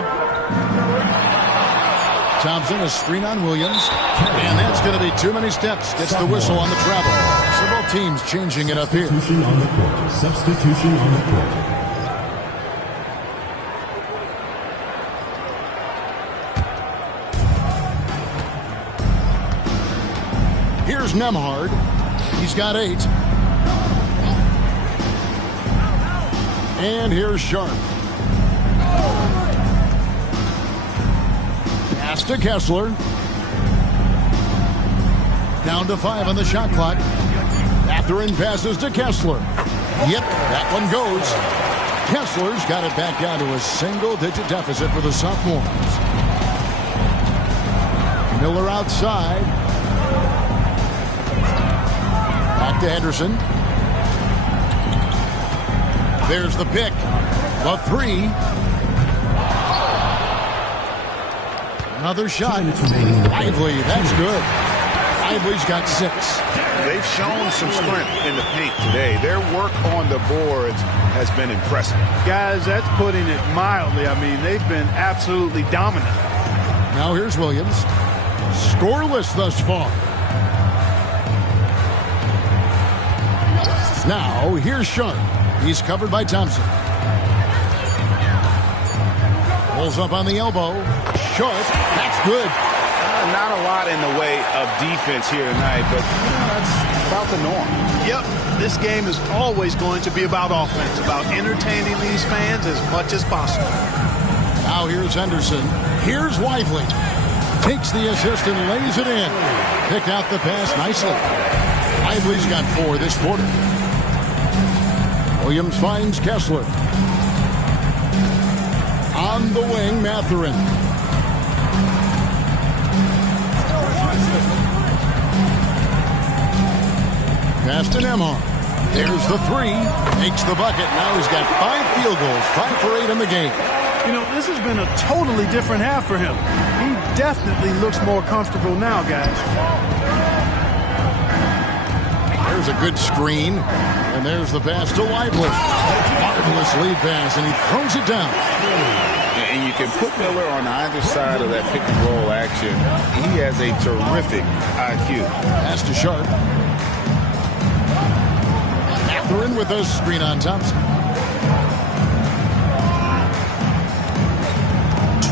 Thompson, a screen on Williams. And that's going to be too many steps. Gets the whistle on the travel. Several teams changing it up here. Substitution on the court. Substitution on the court. Here's Nembhard. He's got 8. And here's Sharp. Pass to Kessler. Down to 5 on the shot clock. Mathurin passes to Kessler. Yep, that one goes. Kessler's got it back down to a single-digit deficit for the Sophomores. Miller outside. Back to Henderson. There's the pick. The three. Another shot. Lively, that's good. Lively's got 6. They've shown some strength in the paint today. Their work on the boards has been impressive. Guys, that's putting it mildly. I mean, they've been absolutely dominant. Now here's Williams. Scoreless thus far. Now here's Sharp. He's covered by Thompson. Pulls up on the elbow. Sharp. That's good. Not a lot in the way of defense here tonight, but that's about the norm. Yep, this game is always going to be about offense, about entertaining these fans as much as possible. Now here's Henderson. Here's Lively. Takes the assist and lays it in. Picked out the pass nicely. Lively's got 4 this quarter. Williams finds Kessler. On the wing, Mathurin. Pass to Nemhard. There's the 3. Makes the bucket. Now he's got 5 field goals. 5 for 8 in the game. You know, this has been a totally different half for him. He definitely looks more comfortable now, guys. There's a good screen. And there's the pass to Lively. Marvelous lead pass, and he throws it down. And you can put Miller on either side of that pick-and-roll action. He has a terrific IQ. Pass to Sharp. Mathurin with a screen on Thompson.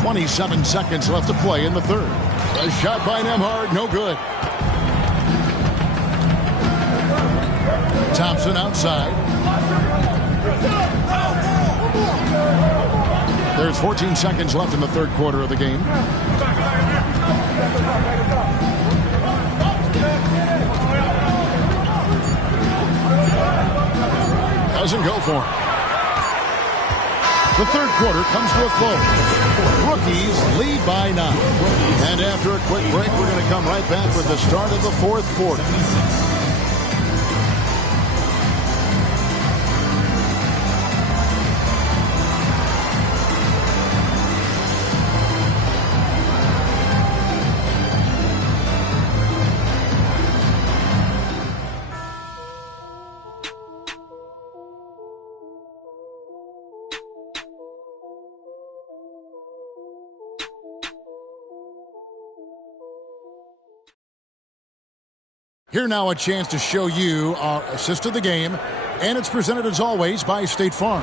27 seconds left to play in the third. A shot by Nemhard, no good. Thompson outside. There's 14 seconds left in the third quarter of the game. Doesn't go for him. The third quarter comes to a close. Rookies lead by 9. And after a quick break, we're going to come right back with the start of the fourth quarter. Here now a chance to show you our assist of the game, and it's presented as always by State Farm.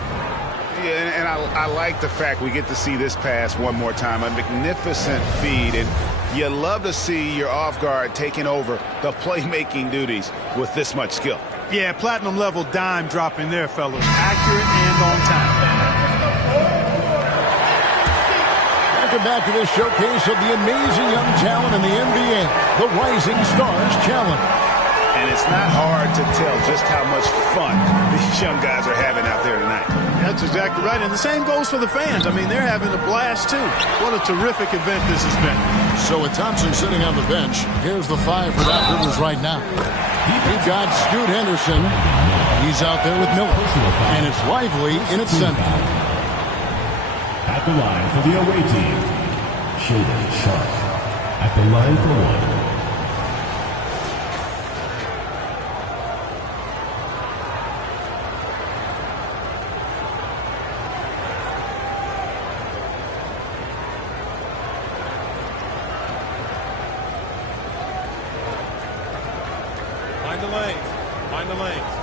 Yeah, and I like the fact we get to see this pass one more time. A magnificent feed, and you love to see your off guard taking over the playmaking duties with this much skill. Yeah, platinum level dime dropping there, fellas. Accurate and on time. Welcome back to this showcase of the amazing young talent in the NBA, the Rising Stars Challenge. And it's not hard to tell just how much fun these young guys are having out there tonight. That's exactly right. And the same goes for the fans. I mean, they're having a blast, too. What a terrific event this has been. So with Thompson sitting on the bench, here's the 5 for Doc Rivers right now. We've got Scoot Henderson. He's out there with Miller. And it's Lively in its center. At the line for the away team, Shaden Sharp. At the line for 1. Find the lanes.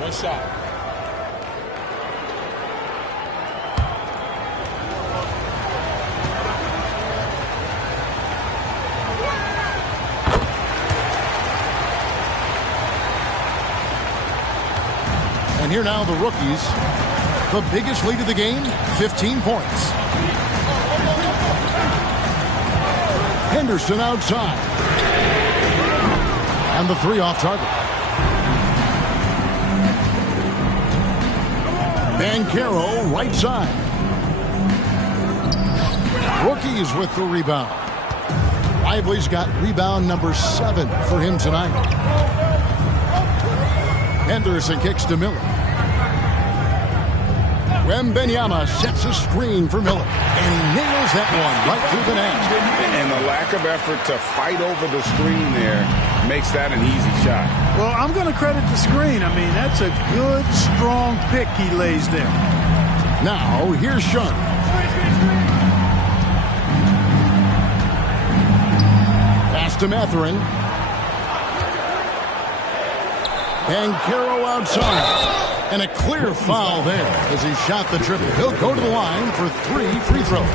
One shot. And here now the rookies. The biggest lead of the game, 15 points. Henderson outside. And the 3 off target. Banchero right side. Rookies with the rebound. Lively's got rebound number 7 for him tonight. Henderson kicks to Miller. Wembenyama sets a screen for Miller, and he nails that one right through the net. And the lack of effort to fight over the screen there makes that an easy shot. Well, I'm going to credit the screen. I mean, that's a good, strong pick he lays there. Now, here's Sharp. Pass to Mathurin. Banchero outside. And a clear foul there as he shot the triple. He'll go to the line for 3 free throws.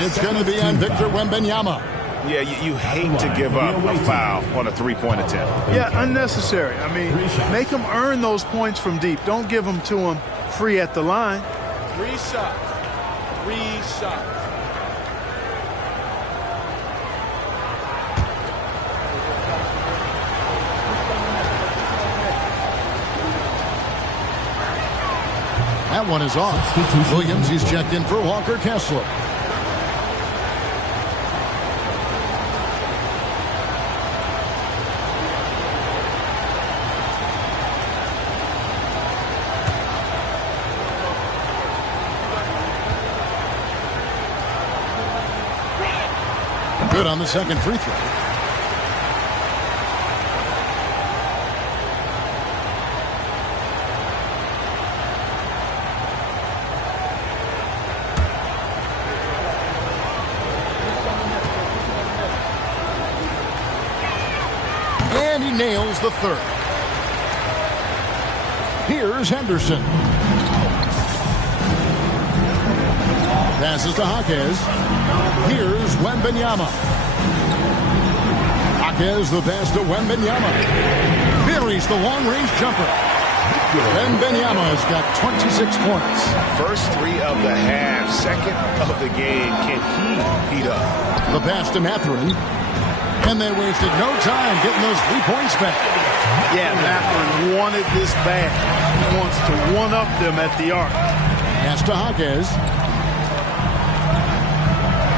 It's going to be on Victor Wembanyama. Yeah, you hate to give up a foul on a three-point attempt. Yeah, unnecessary. I mean, make him earn those points from deep. Don't give them to him free at the line. 3 shots. 3 shots. That one is off. Williams, he's checked in for Walker Kessler. Good on the second free throw. And he nails the third. Here's Henderson. Passes to Jaquez. Here's Wembanyama. Jaquez the pass to Wembanyama. Buries the long-range jumper. Wembanyama's got 26 points. First 3 of the half, second of the game. Can he heat up? The pass to Mathurin. And they wasted no time getting those 3 points back. Yeah, Mathurin wanted this bad. He wants to one-up them at the arc. Pass to Jaquez.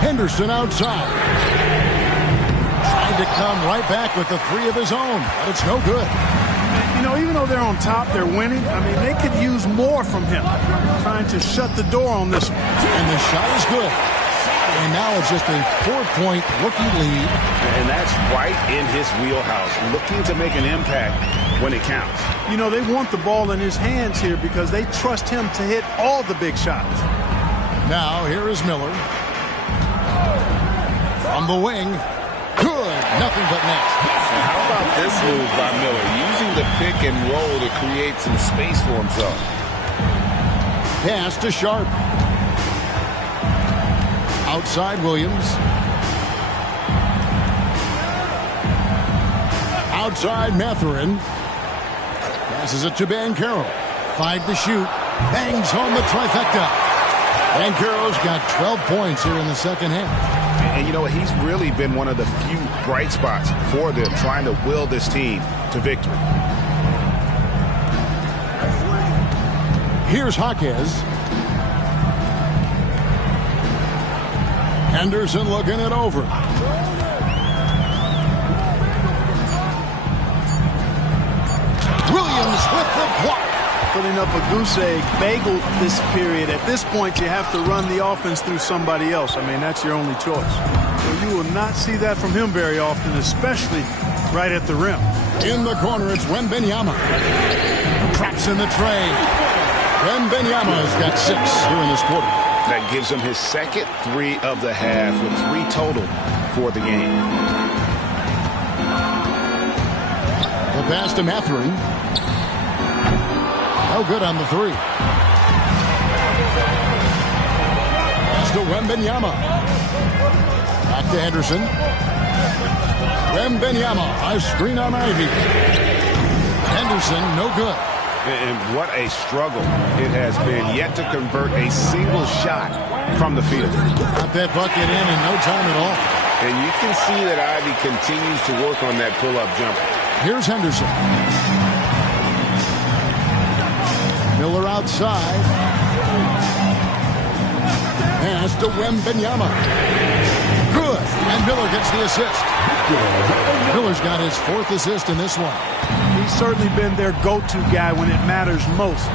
Henderson outside. Trying to come right back with the 3 of his own, but it's no good. You know, even though they're on top, they're winning. I mean, they could use more from him. Trying to shut the door on this one. And the shot is good. And now it's just a 4-point rookie lead. And that's right in his wheelhouse, looking to make an impact when it counts. You know, they want the ball in his hands here because they trust him to hit all the big shots. Now, here is Miller. From the wing. Good. Nothing but net. And how about this move by Miller? Using the pick and roll to create some space for himself. Pass to Sharp. Outside Williams. Outside Mathurin. Passes it to Banchero. 5 to shoot. Bangs home the trifecta. Banchero's got 12 points here in the second half. And you know what? He's really been one of the few bright spots for them, trying to will this team to victory. Here's Jaquez. Henderson looking it over. Williams with the block. Putting up a goose egg bagel this period. At this point, you have to run the offense through somebody else. I mean, that's your only choice. So you will not see that from him very often, especially right at the rim. In the corner, it's Wembanyama. Traps in the tray. Wembanyama's got 6 here in this quarter. That gives him his second 3 of the half with 3 total for the game. The pass to Mathurin. No good on the 3. Pass to Wembanyama. Back to Henderson. Wembanyama, a screen on Ivy. Henderson, no good. And what a struggle it has been, yet to convert a single shot from the field. Got that bucket in no time at all. And you can see that Ivy continues to work on that pull-up jumper. Here's Henderson. Miller outside. Pass to Wembanyama. Good. And Miller gets the assist. Miller's got his 4th assist in this one. He's certainly been their go-to guy when it matters most.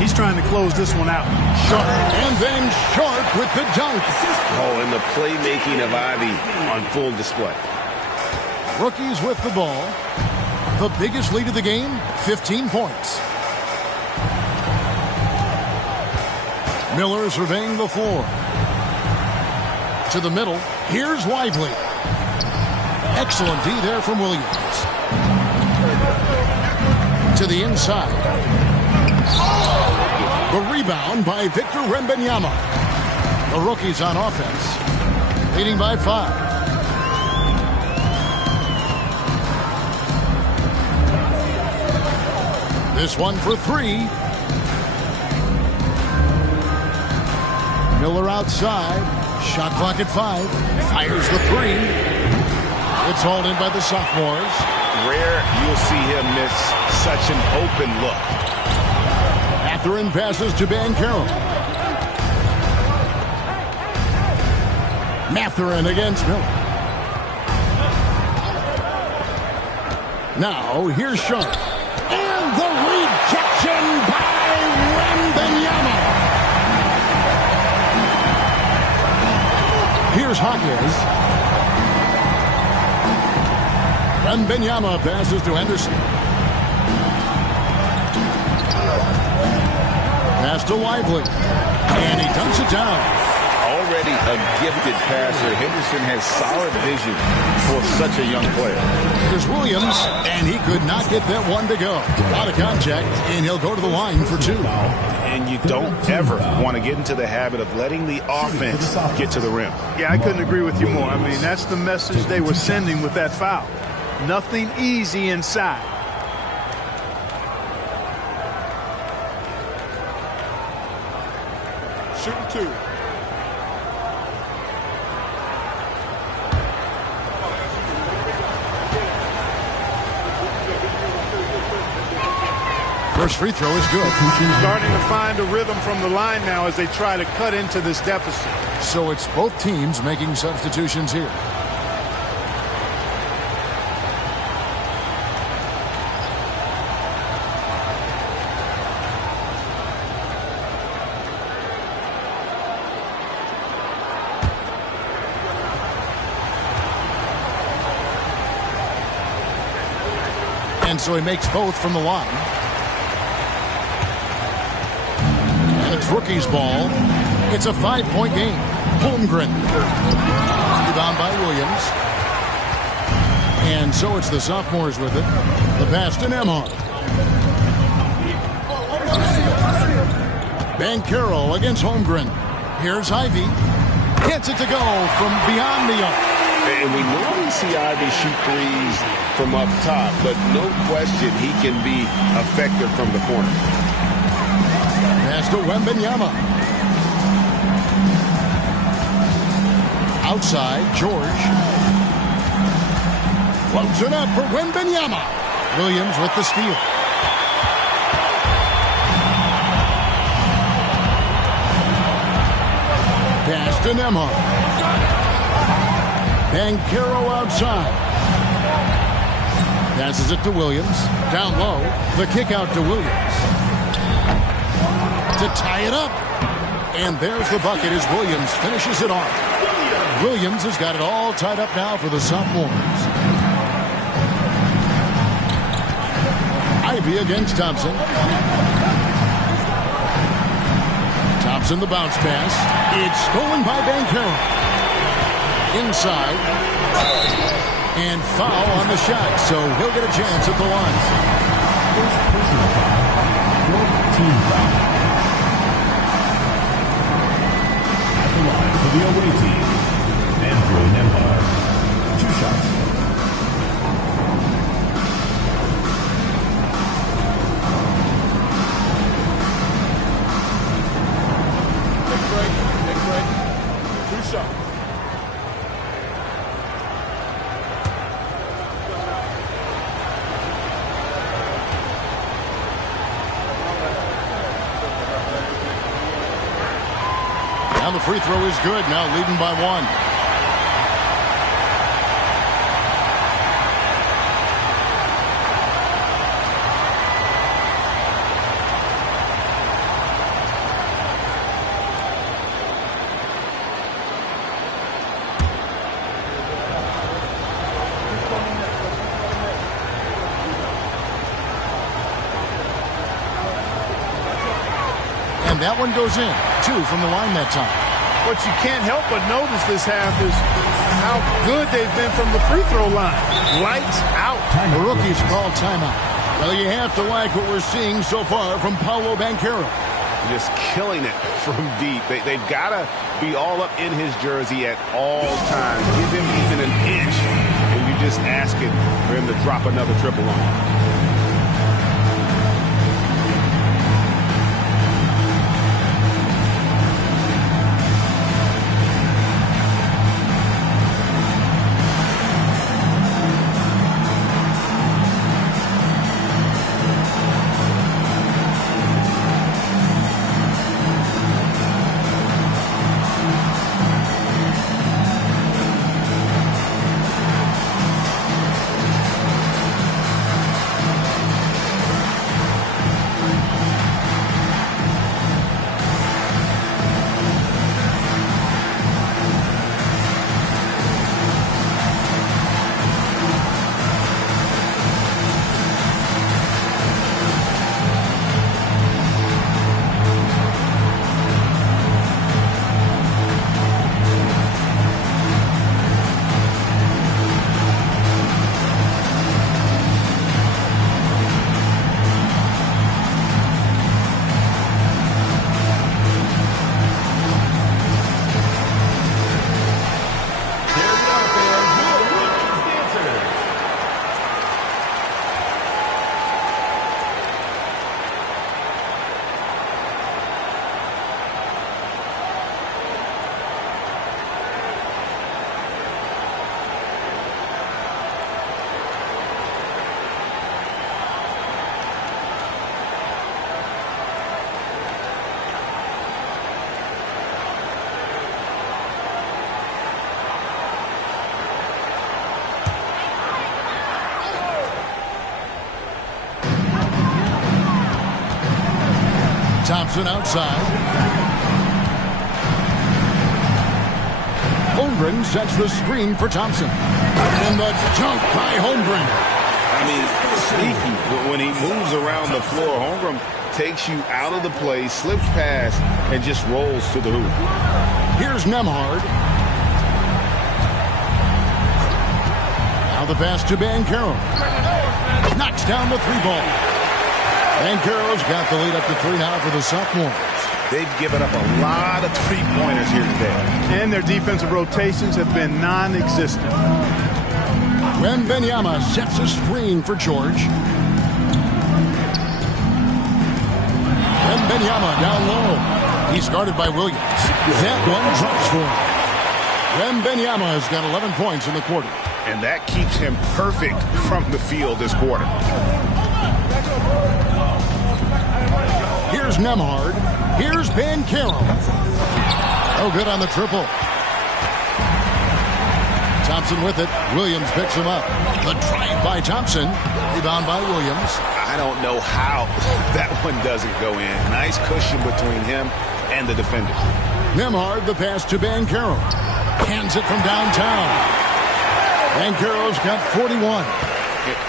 He's trying to close this one out. Sharp, and then Sharp with the dunk. Oh, and the playmaking of Ivy on full display. Rookies with the ball. The biggest lead of the game, 15 points. Miller surveying the floor. To the middle. Here's Lively. Excellent D there from Williams. To the inside. The rebound by Victor Wembanyama. The rookies on offense, leading by 5. This one for 3. Miller outside. Shot clock at 5. Fires the 3. It's hauled in by the sophomores. Rare you'll see him miss such an open look. Mathurin passes to Banchero. Mathurin against Miller. Now, here's Sharp. And the rejection by Wembanyama. Here's Hawkins. Wembanyama passes to Henderson. Pass to Lively. And he dunks it down. Already a gifted passer, Henderson has solid vision for such a young player. Here's Williams, and he could not get that one to go. Out of contact, and he'll go to the line for 2. And you don't ever want to get into the habit of letting the offense get to the rim. Yeah, I couldn't agree with you more. I mean, that's the message they were sending with that foul. Nothing easy inside. Shooting 2. First free throw is good. Starting to find a rhythm from the line now as they try to cut into this deficit. So it's both teams making substitutions here. And so he makes both from the line. And it's rookie's ball. It's a 5-point game. Holmgren. Rebound by Williams. And so it's the sophomores with it. The pass to Nembhard. Banchero against Holmgren. Here's Ivy. Gets it to go from beyond the arc. And we normally see Ivy shoot threes from up top, but no question he can be effective from the corner. Pass to Wembanyama. Outside, George. Floats it up for Wembanyama. Williams with the steal. Pass to Nembhard. Banchero outside. Passes it to Williams. Down low. The kick out to Williams. To tie it up. And there's the bucket as Williams finishes it off. Williams has got it all tied up now for the sophomores. Ivy against Thompson. Thompson the bounce pass. It's stolen by Banchero. Inside. And foul on the shot, so he'll get a chance at the line. Personal foul. 4th team foul. At the line for the away team, Andrew Nembhard. 2 shots. Take a break. 2 shots. Now the free throw is good. Now leading by 1. And that one goes in. 2 from the line that time. What you can't help but notice this half is how good they've been from the free throw line. Lights out. The rookie's called timeout. Well, you have to like what we're seeing so far from Paolo Banchero. Just killing it from deep. They've got to be all up in his jersey at all times. Give him even an inch, and you're just asking for him to drop another triple on him. Thompson outside. Holmgren sets the screen for Thompson. And the dunk by Holmgren. I mean, sneaky. When he moves around the floor, Holmgren takes you out of the play, slips past, and just rolls to the hoop. Here's Nembhard. Now the pass to Banchero. Knocks down the 3-ball. Banchero's got the lead up to 3 now for the Sophomores. They've given up a lot of three-pointers here today. And their defensive rotations have been non-existent. Wembanyama sets a screen for George. Wembanyama down low. He's guarded by Williams. That one drops for him. Wembanyama has got 11 points in the quarter. And that keeps him perfect from the field this quarter. Here's Nembhard. Here's Banchero. Oh, good on the triple. Thompson with it. Williams picks him up. The drive by Thompson. Rebound by Williams. I don't know how that one doesn't go in. Nice cushion between him and the defender. Nembhard, the pass to Banchero. Hands it from downtown. Banchero's got 41.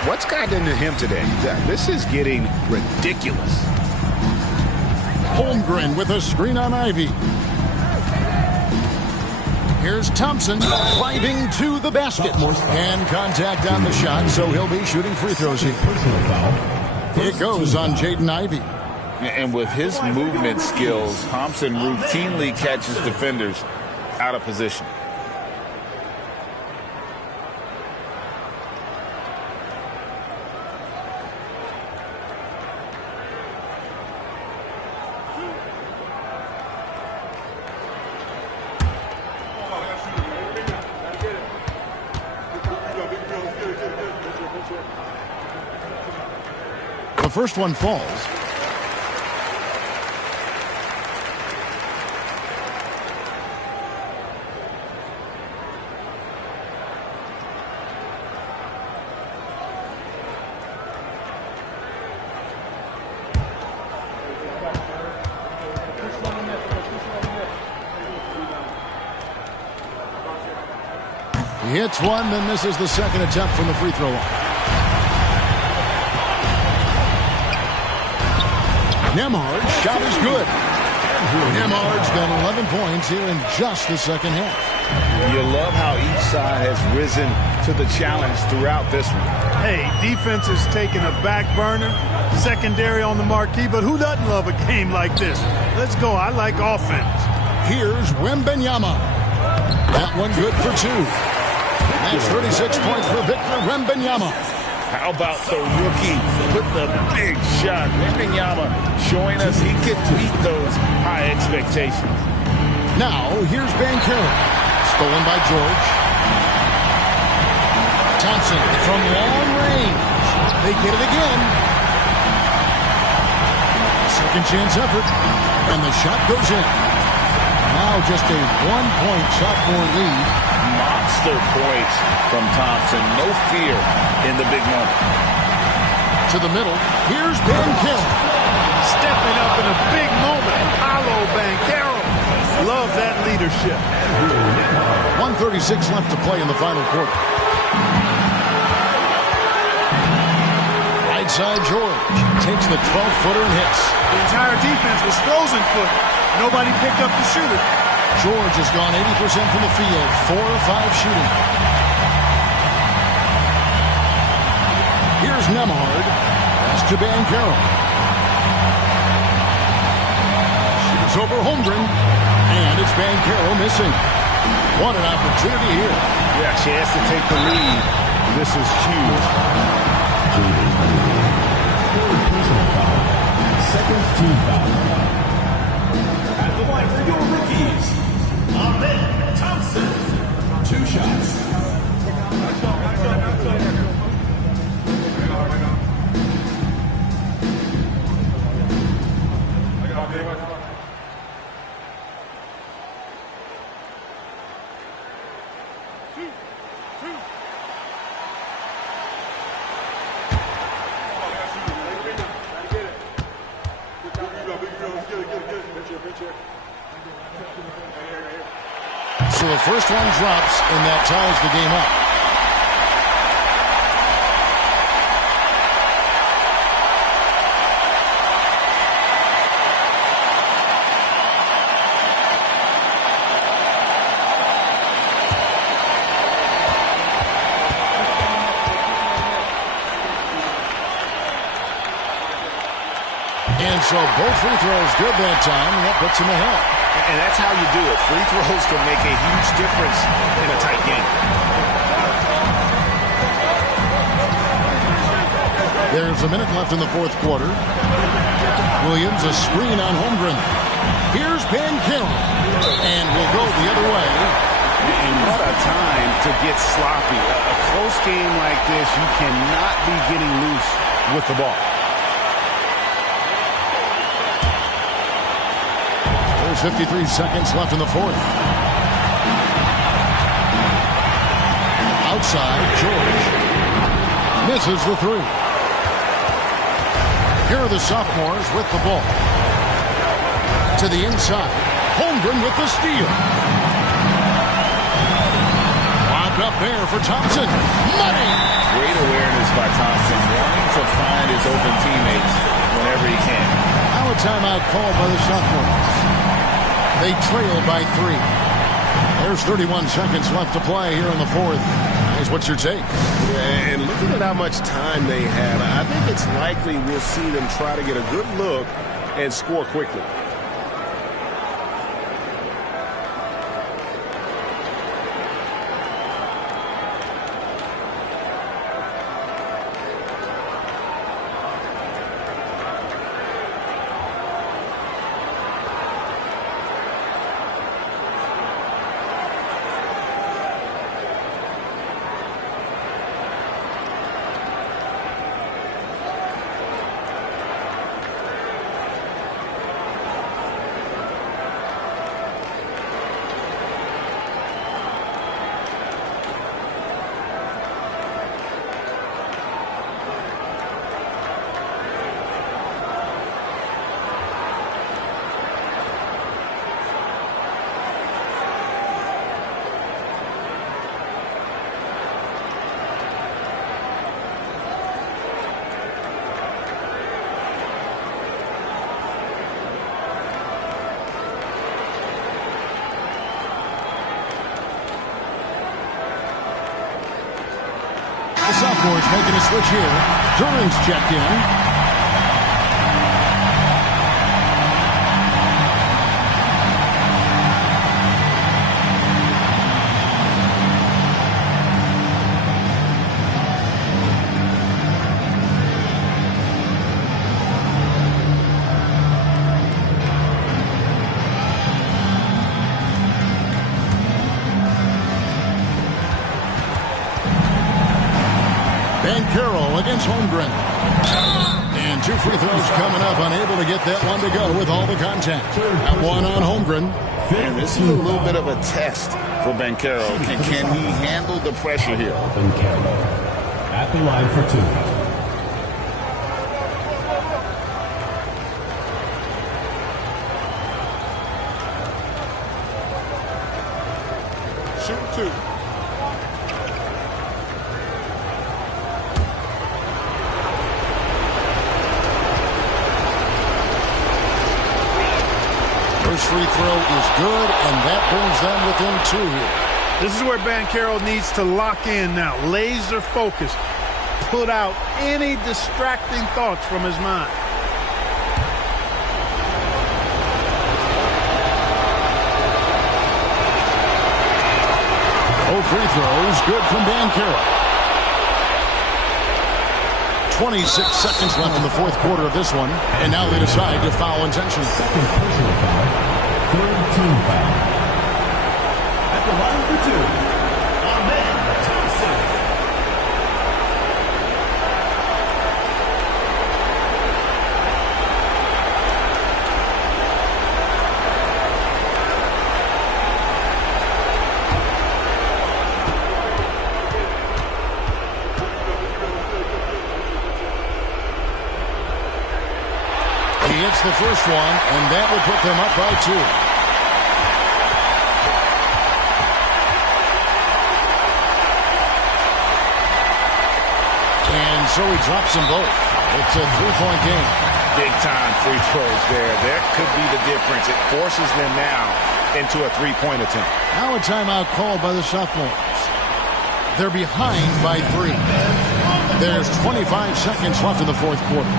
What's gotten into him today? This is getting ridiculous. Holmgren with a screen on Ivy. Here's Thompson driving to the basket. And contact on the shot, so he'll be shooting free throws here. It goes on Jaden Ivey. And with his movement skills, Thompson routinely catches defenders out of position. The first one falls. He hits one, then misses the second attempt from the free throw line. Nembhard's shot is good. Nemard's got 11 points here in just the second half. You love how each side has risen to the challenge throughout this one. Hey, defense is taking a back burner, secondary on the marquee, but who doesn't love a game like this? Let's go. I like offense. Here's Wembanyama. That one good for 2. That's 36 points for Victor Wembanyama. How about the rookie with the big shot? Wembanyama showing us he can beat those high expectations. Now, here's Banchero. Stolen by George. Thompson from long range. They get it again. Second chance effort. And the shot goes in. Now just a 1-point sophomore lead. Monster points from Thompson. No fear in the big moment. To the middle. Here's Banchero. Stepping up in a big moment. Paolo Banchero. Love that leadership. 1:36 left to play in the final quarter. Right side George takes the 12-footer and hits. The entire defense was frozen foot. Nobody picked up the shooter. George has gone 80% from the field, 4 of 5 shooting. Here's Nemard. Pass to Banchero. Shoots over Holmgren. And it's Banchero missing. What an opportunity here. Yeah, chance to take the lead. This is huge. Second team foul. At the line for your rookies, Ahmed Thompson. 2 shots. So the first one drops, and that ties the game up. And so both free throws good that time, and that puts him ahead. And that's how you do it. Free throws can make a huge difference in a tight game. There's a minute left in the fourth quarter. Williams, a screen on Holmgren. Here's Banchero. And will go the other way. And what a time to get sloppy. A close game like this, you cannot be getting loose with the ball. There's 53 seconds left in the fourth. Outside, George misses the 3. Here are the sophomores with the ball. To the inside. Holmgren with the steal. Lobbed up there for Thompson. Money! Great awareness by Thompson, wanting to find his open teammates whenever he can. Now a timeout called by the sophomores. They trail by 3. There's 31 seconds left to play here in the fourth. Guys, what's your take? And looking at how much time they have, I think it's likely we'll see them try to get a good look and score quickly. The sophomores making a switch here. Duran's checked in. Carroll against Holmgren. And 2 free throws coming up, unable to get that one to go with all the contact. That one on Holmgren. And this is a little bit of a test for Banchero. Can he handle the pressure here? Banchero at the line for 2. Shoot 2. First free throw is good, and that brings them within 2 here. This is where Banchero needs to lock in now. Laser focus. Put out any distracting thoughts from his mind. Both free throws good from Banchero. 26 seconds left in the fourth quarter of this one, and now they decide to foul intentionally.2. Personal foul. 3rd team foul. At the line for 2. Ahmed Thompson. He hits the first one, and that will put them up by 2. And so he drops them both. It's a 3-point game. Big time free throws there. That could be the difference. It forces them now into a 3-point attempt. Now a timeout called by the sophomores. They're behind by 3. There's 25 seconds left in the fourth quarter.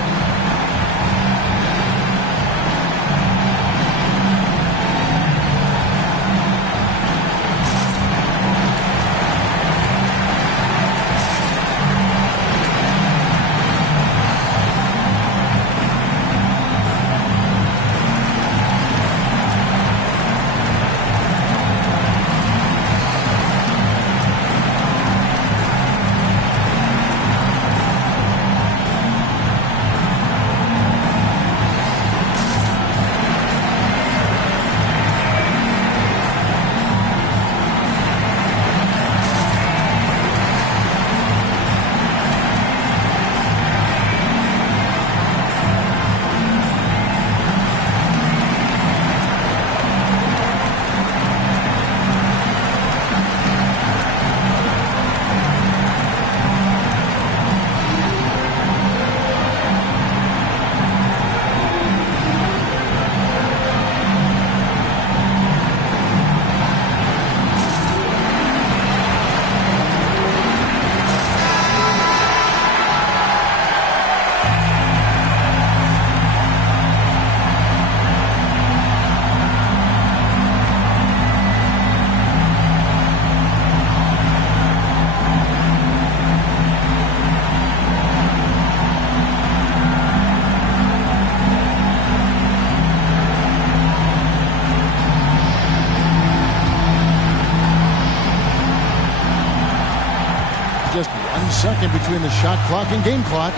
Just 1 second between the shot clock and game clock.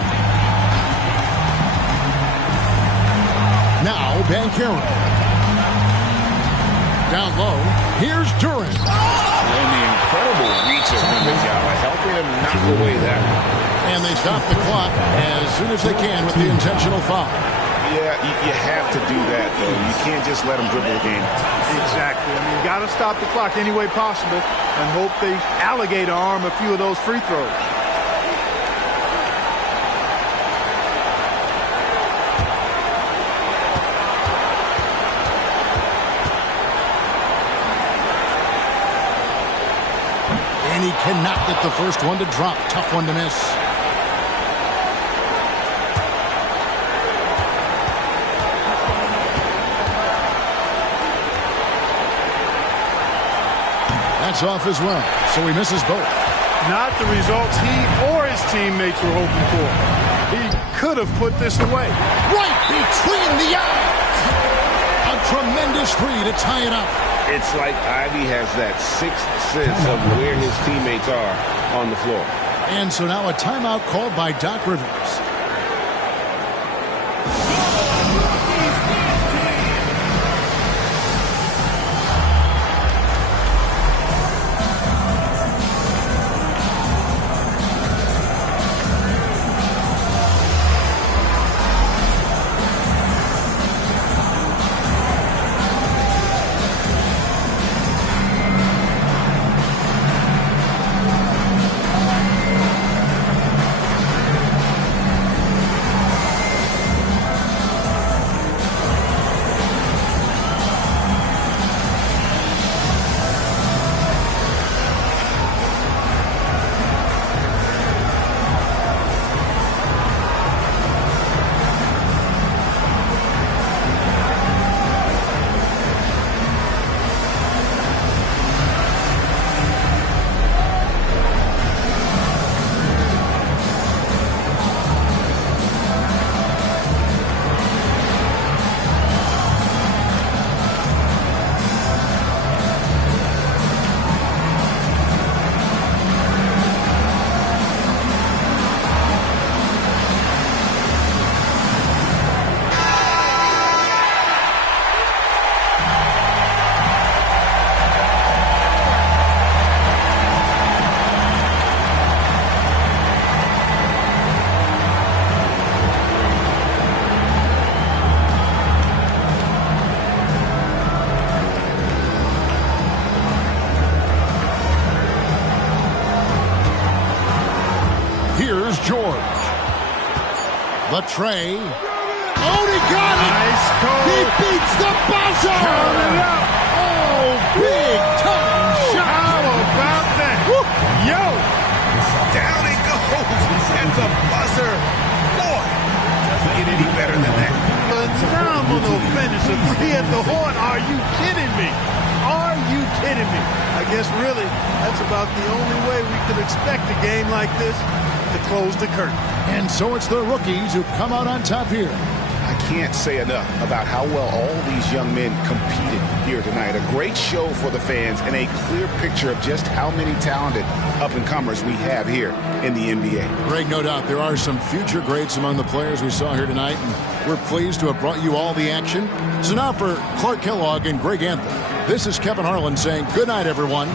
Now Banchero. Down low. Here's Duran. And the incredible reach of Wembanyama, helping him knock away that one. And they stop the clock as soon as they can with the intentional foul. Yeah, you have to do that, though. You can't just let him dribble the game. Exactly. I mean, you got to stop the clock any way possible and hope they alligator arm a few of those free throws. And he cannot get the first one to drop. Tough one to miss. That's off as well, so he misses both. Not the results he or his teammates were hoping for. He could have put this away. Right between the eyes. A tremendous three to tie it up. It's like Ivy has that sixth sense of where his teammates are on the floor. And so now a timeout called by Doc Rivers. Here's George. The tray. Oh, he got it! Nice call. He beats the buzzer! Count it up. Oh, big time shot! How about that? Woo. Yo! Down it goes at the buzzer. Boy, doesn't get any better than that. Phenomenal finish. A three at the horn. Are you kidding me? Are you kidding me? I guess really that's about the only way we could expect a game like this to close the curtain. And so it's the rookies who come out on top here. I can't say enough about how well all these young men competed here tonight. A great show for the fans and a clear picture of just how many talented up-and-comers we have here in the NBA. Greg, no doubt there are some future greats among the players we saw here tonight, and we're pleased to have brought you all the action. So now for Clark Kellogg and Greg Anthony, this is Kevin Harlan saying good night, everyone.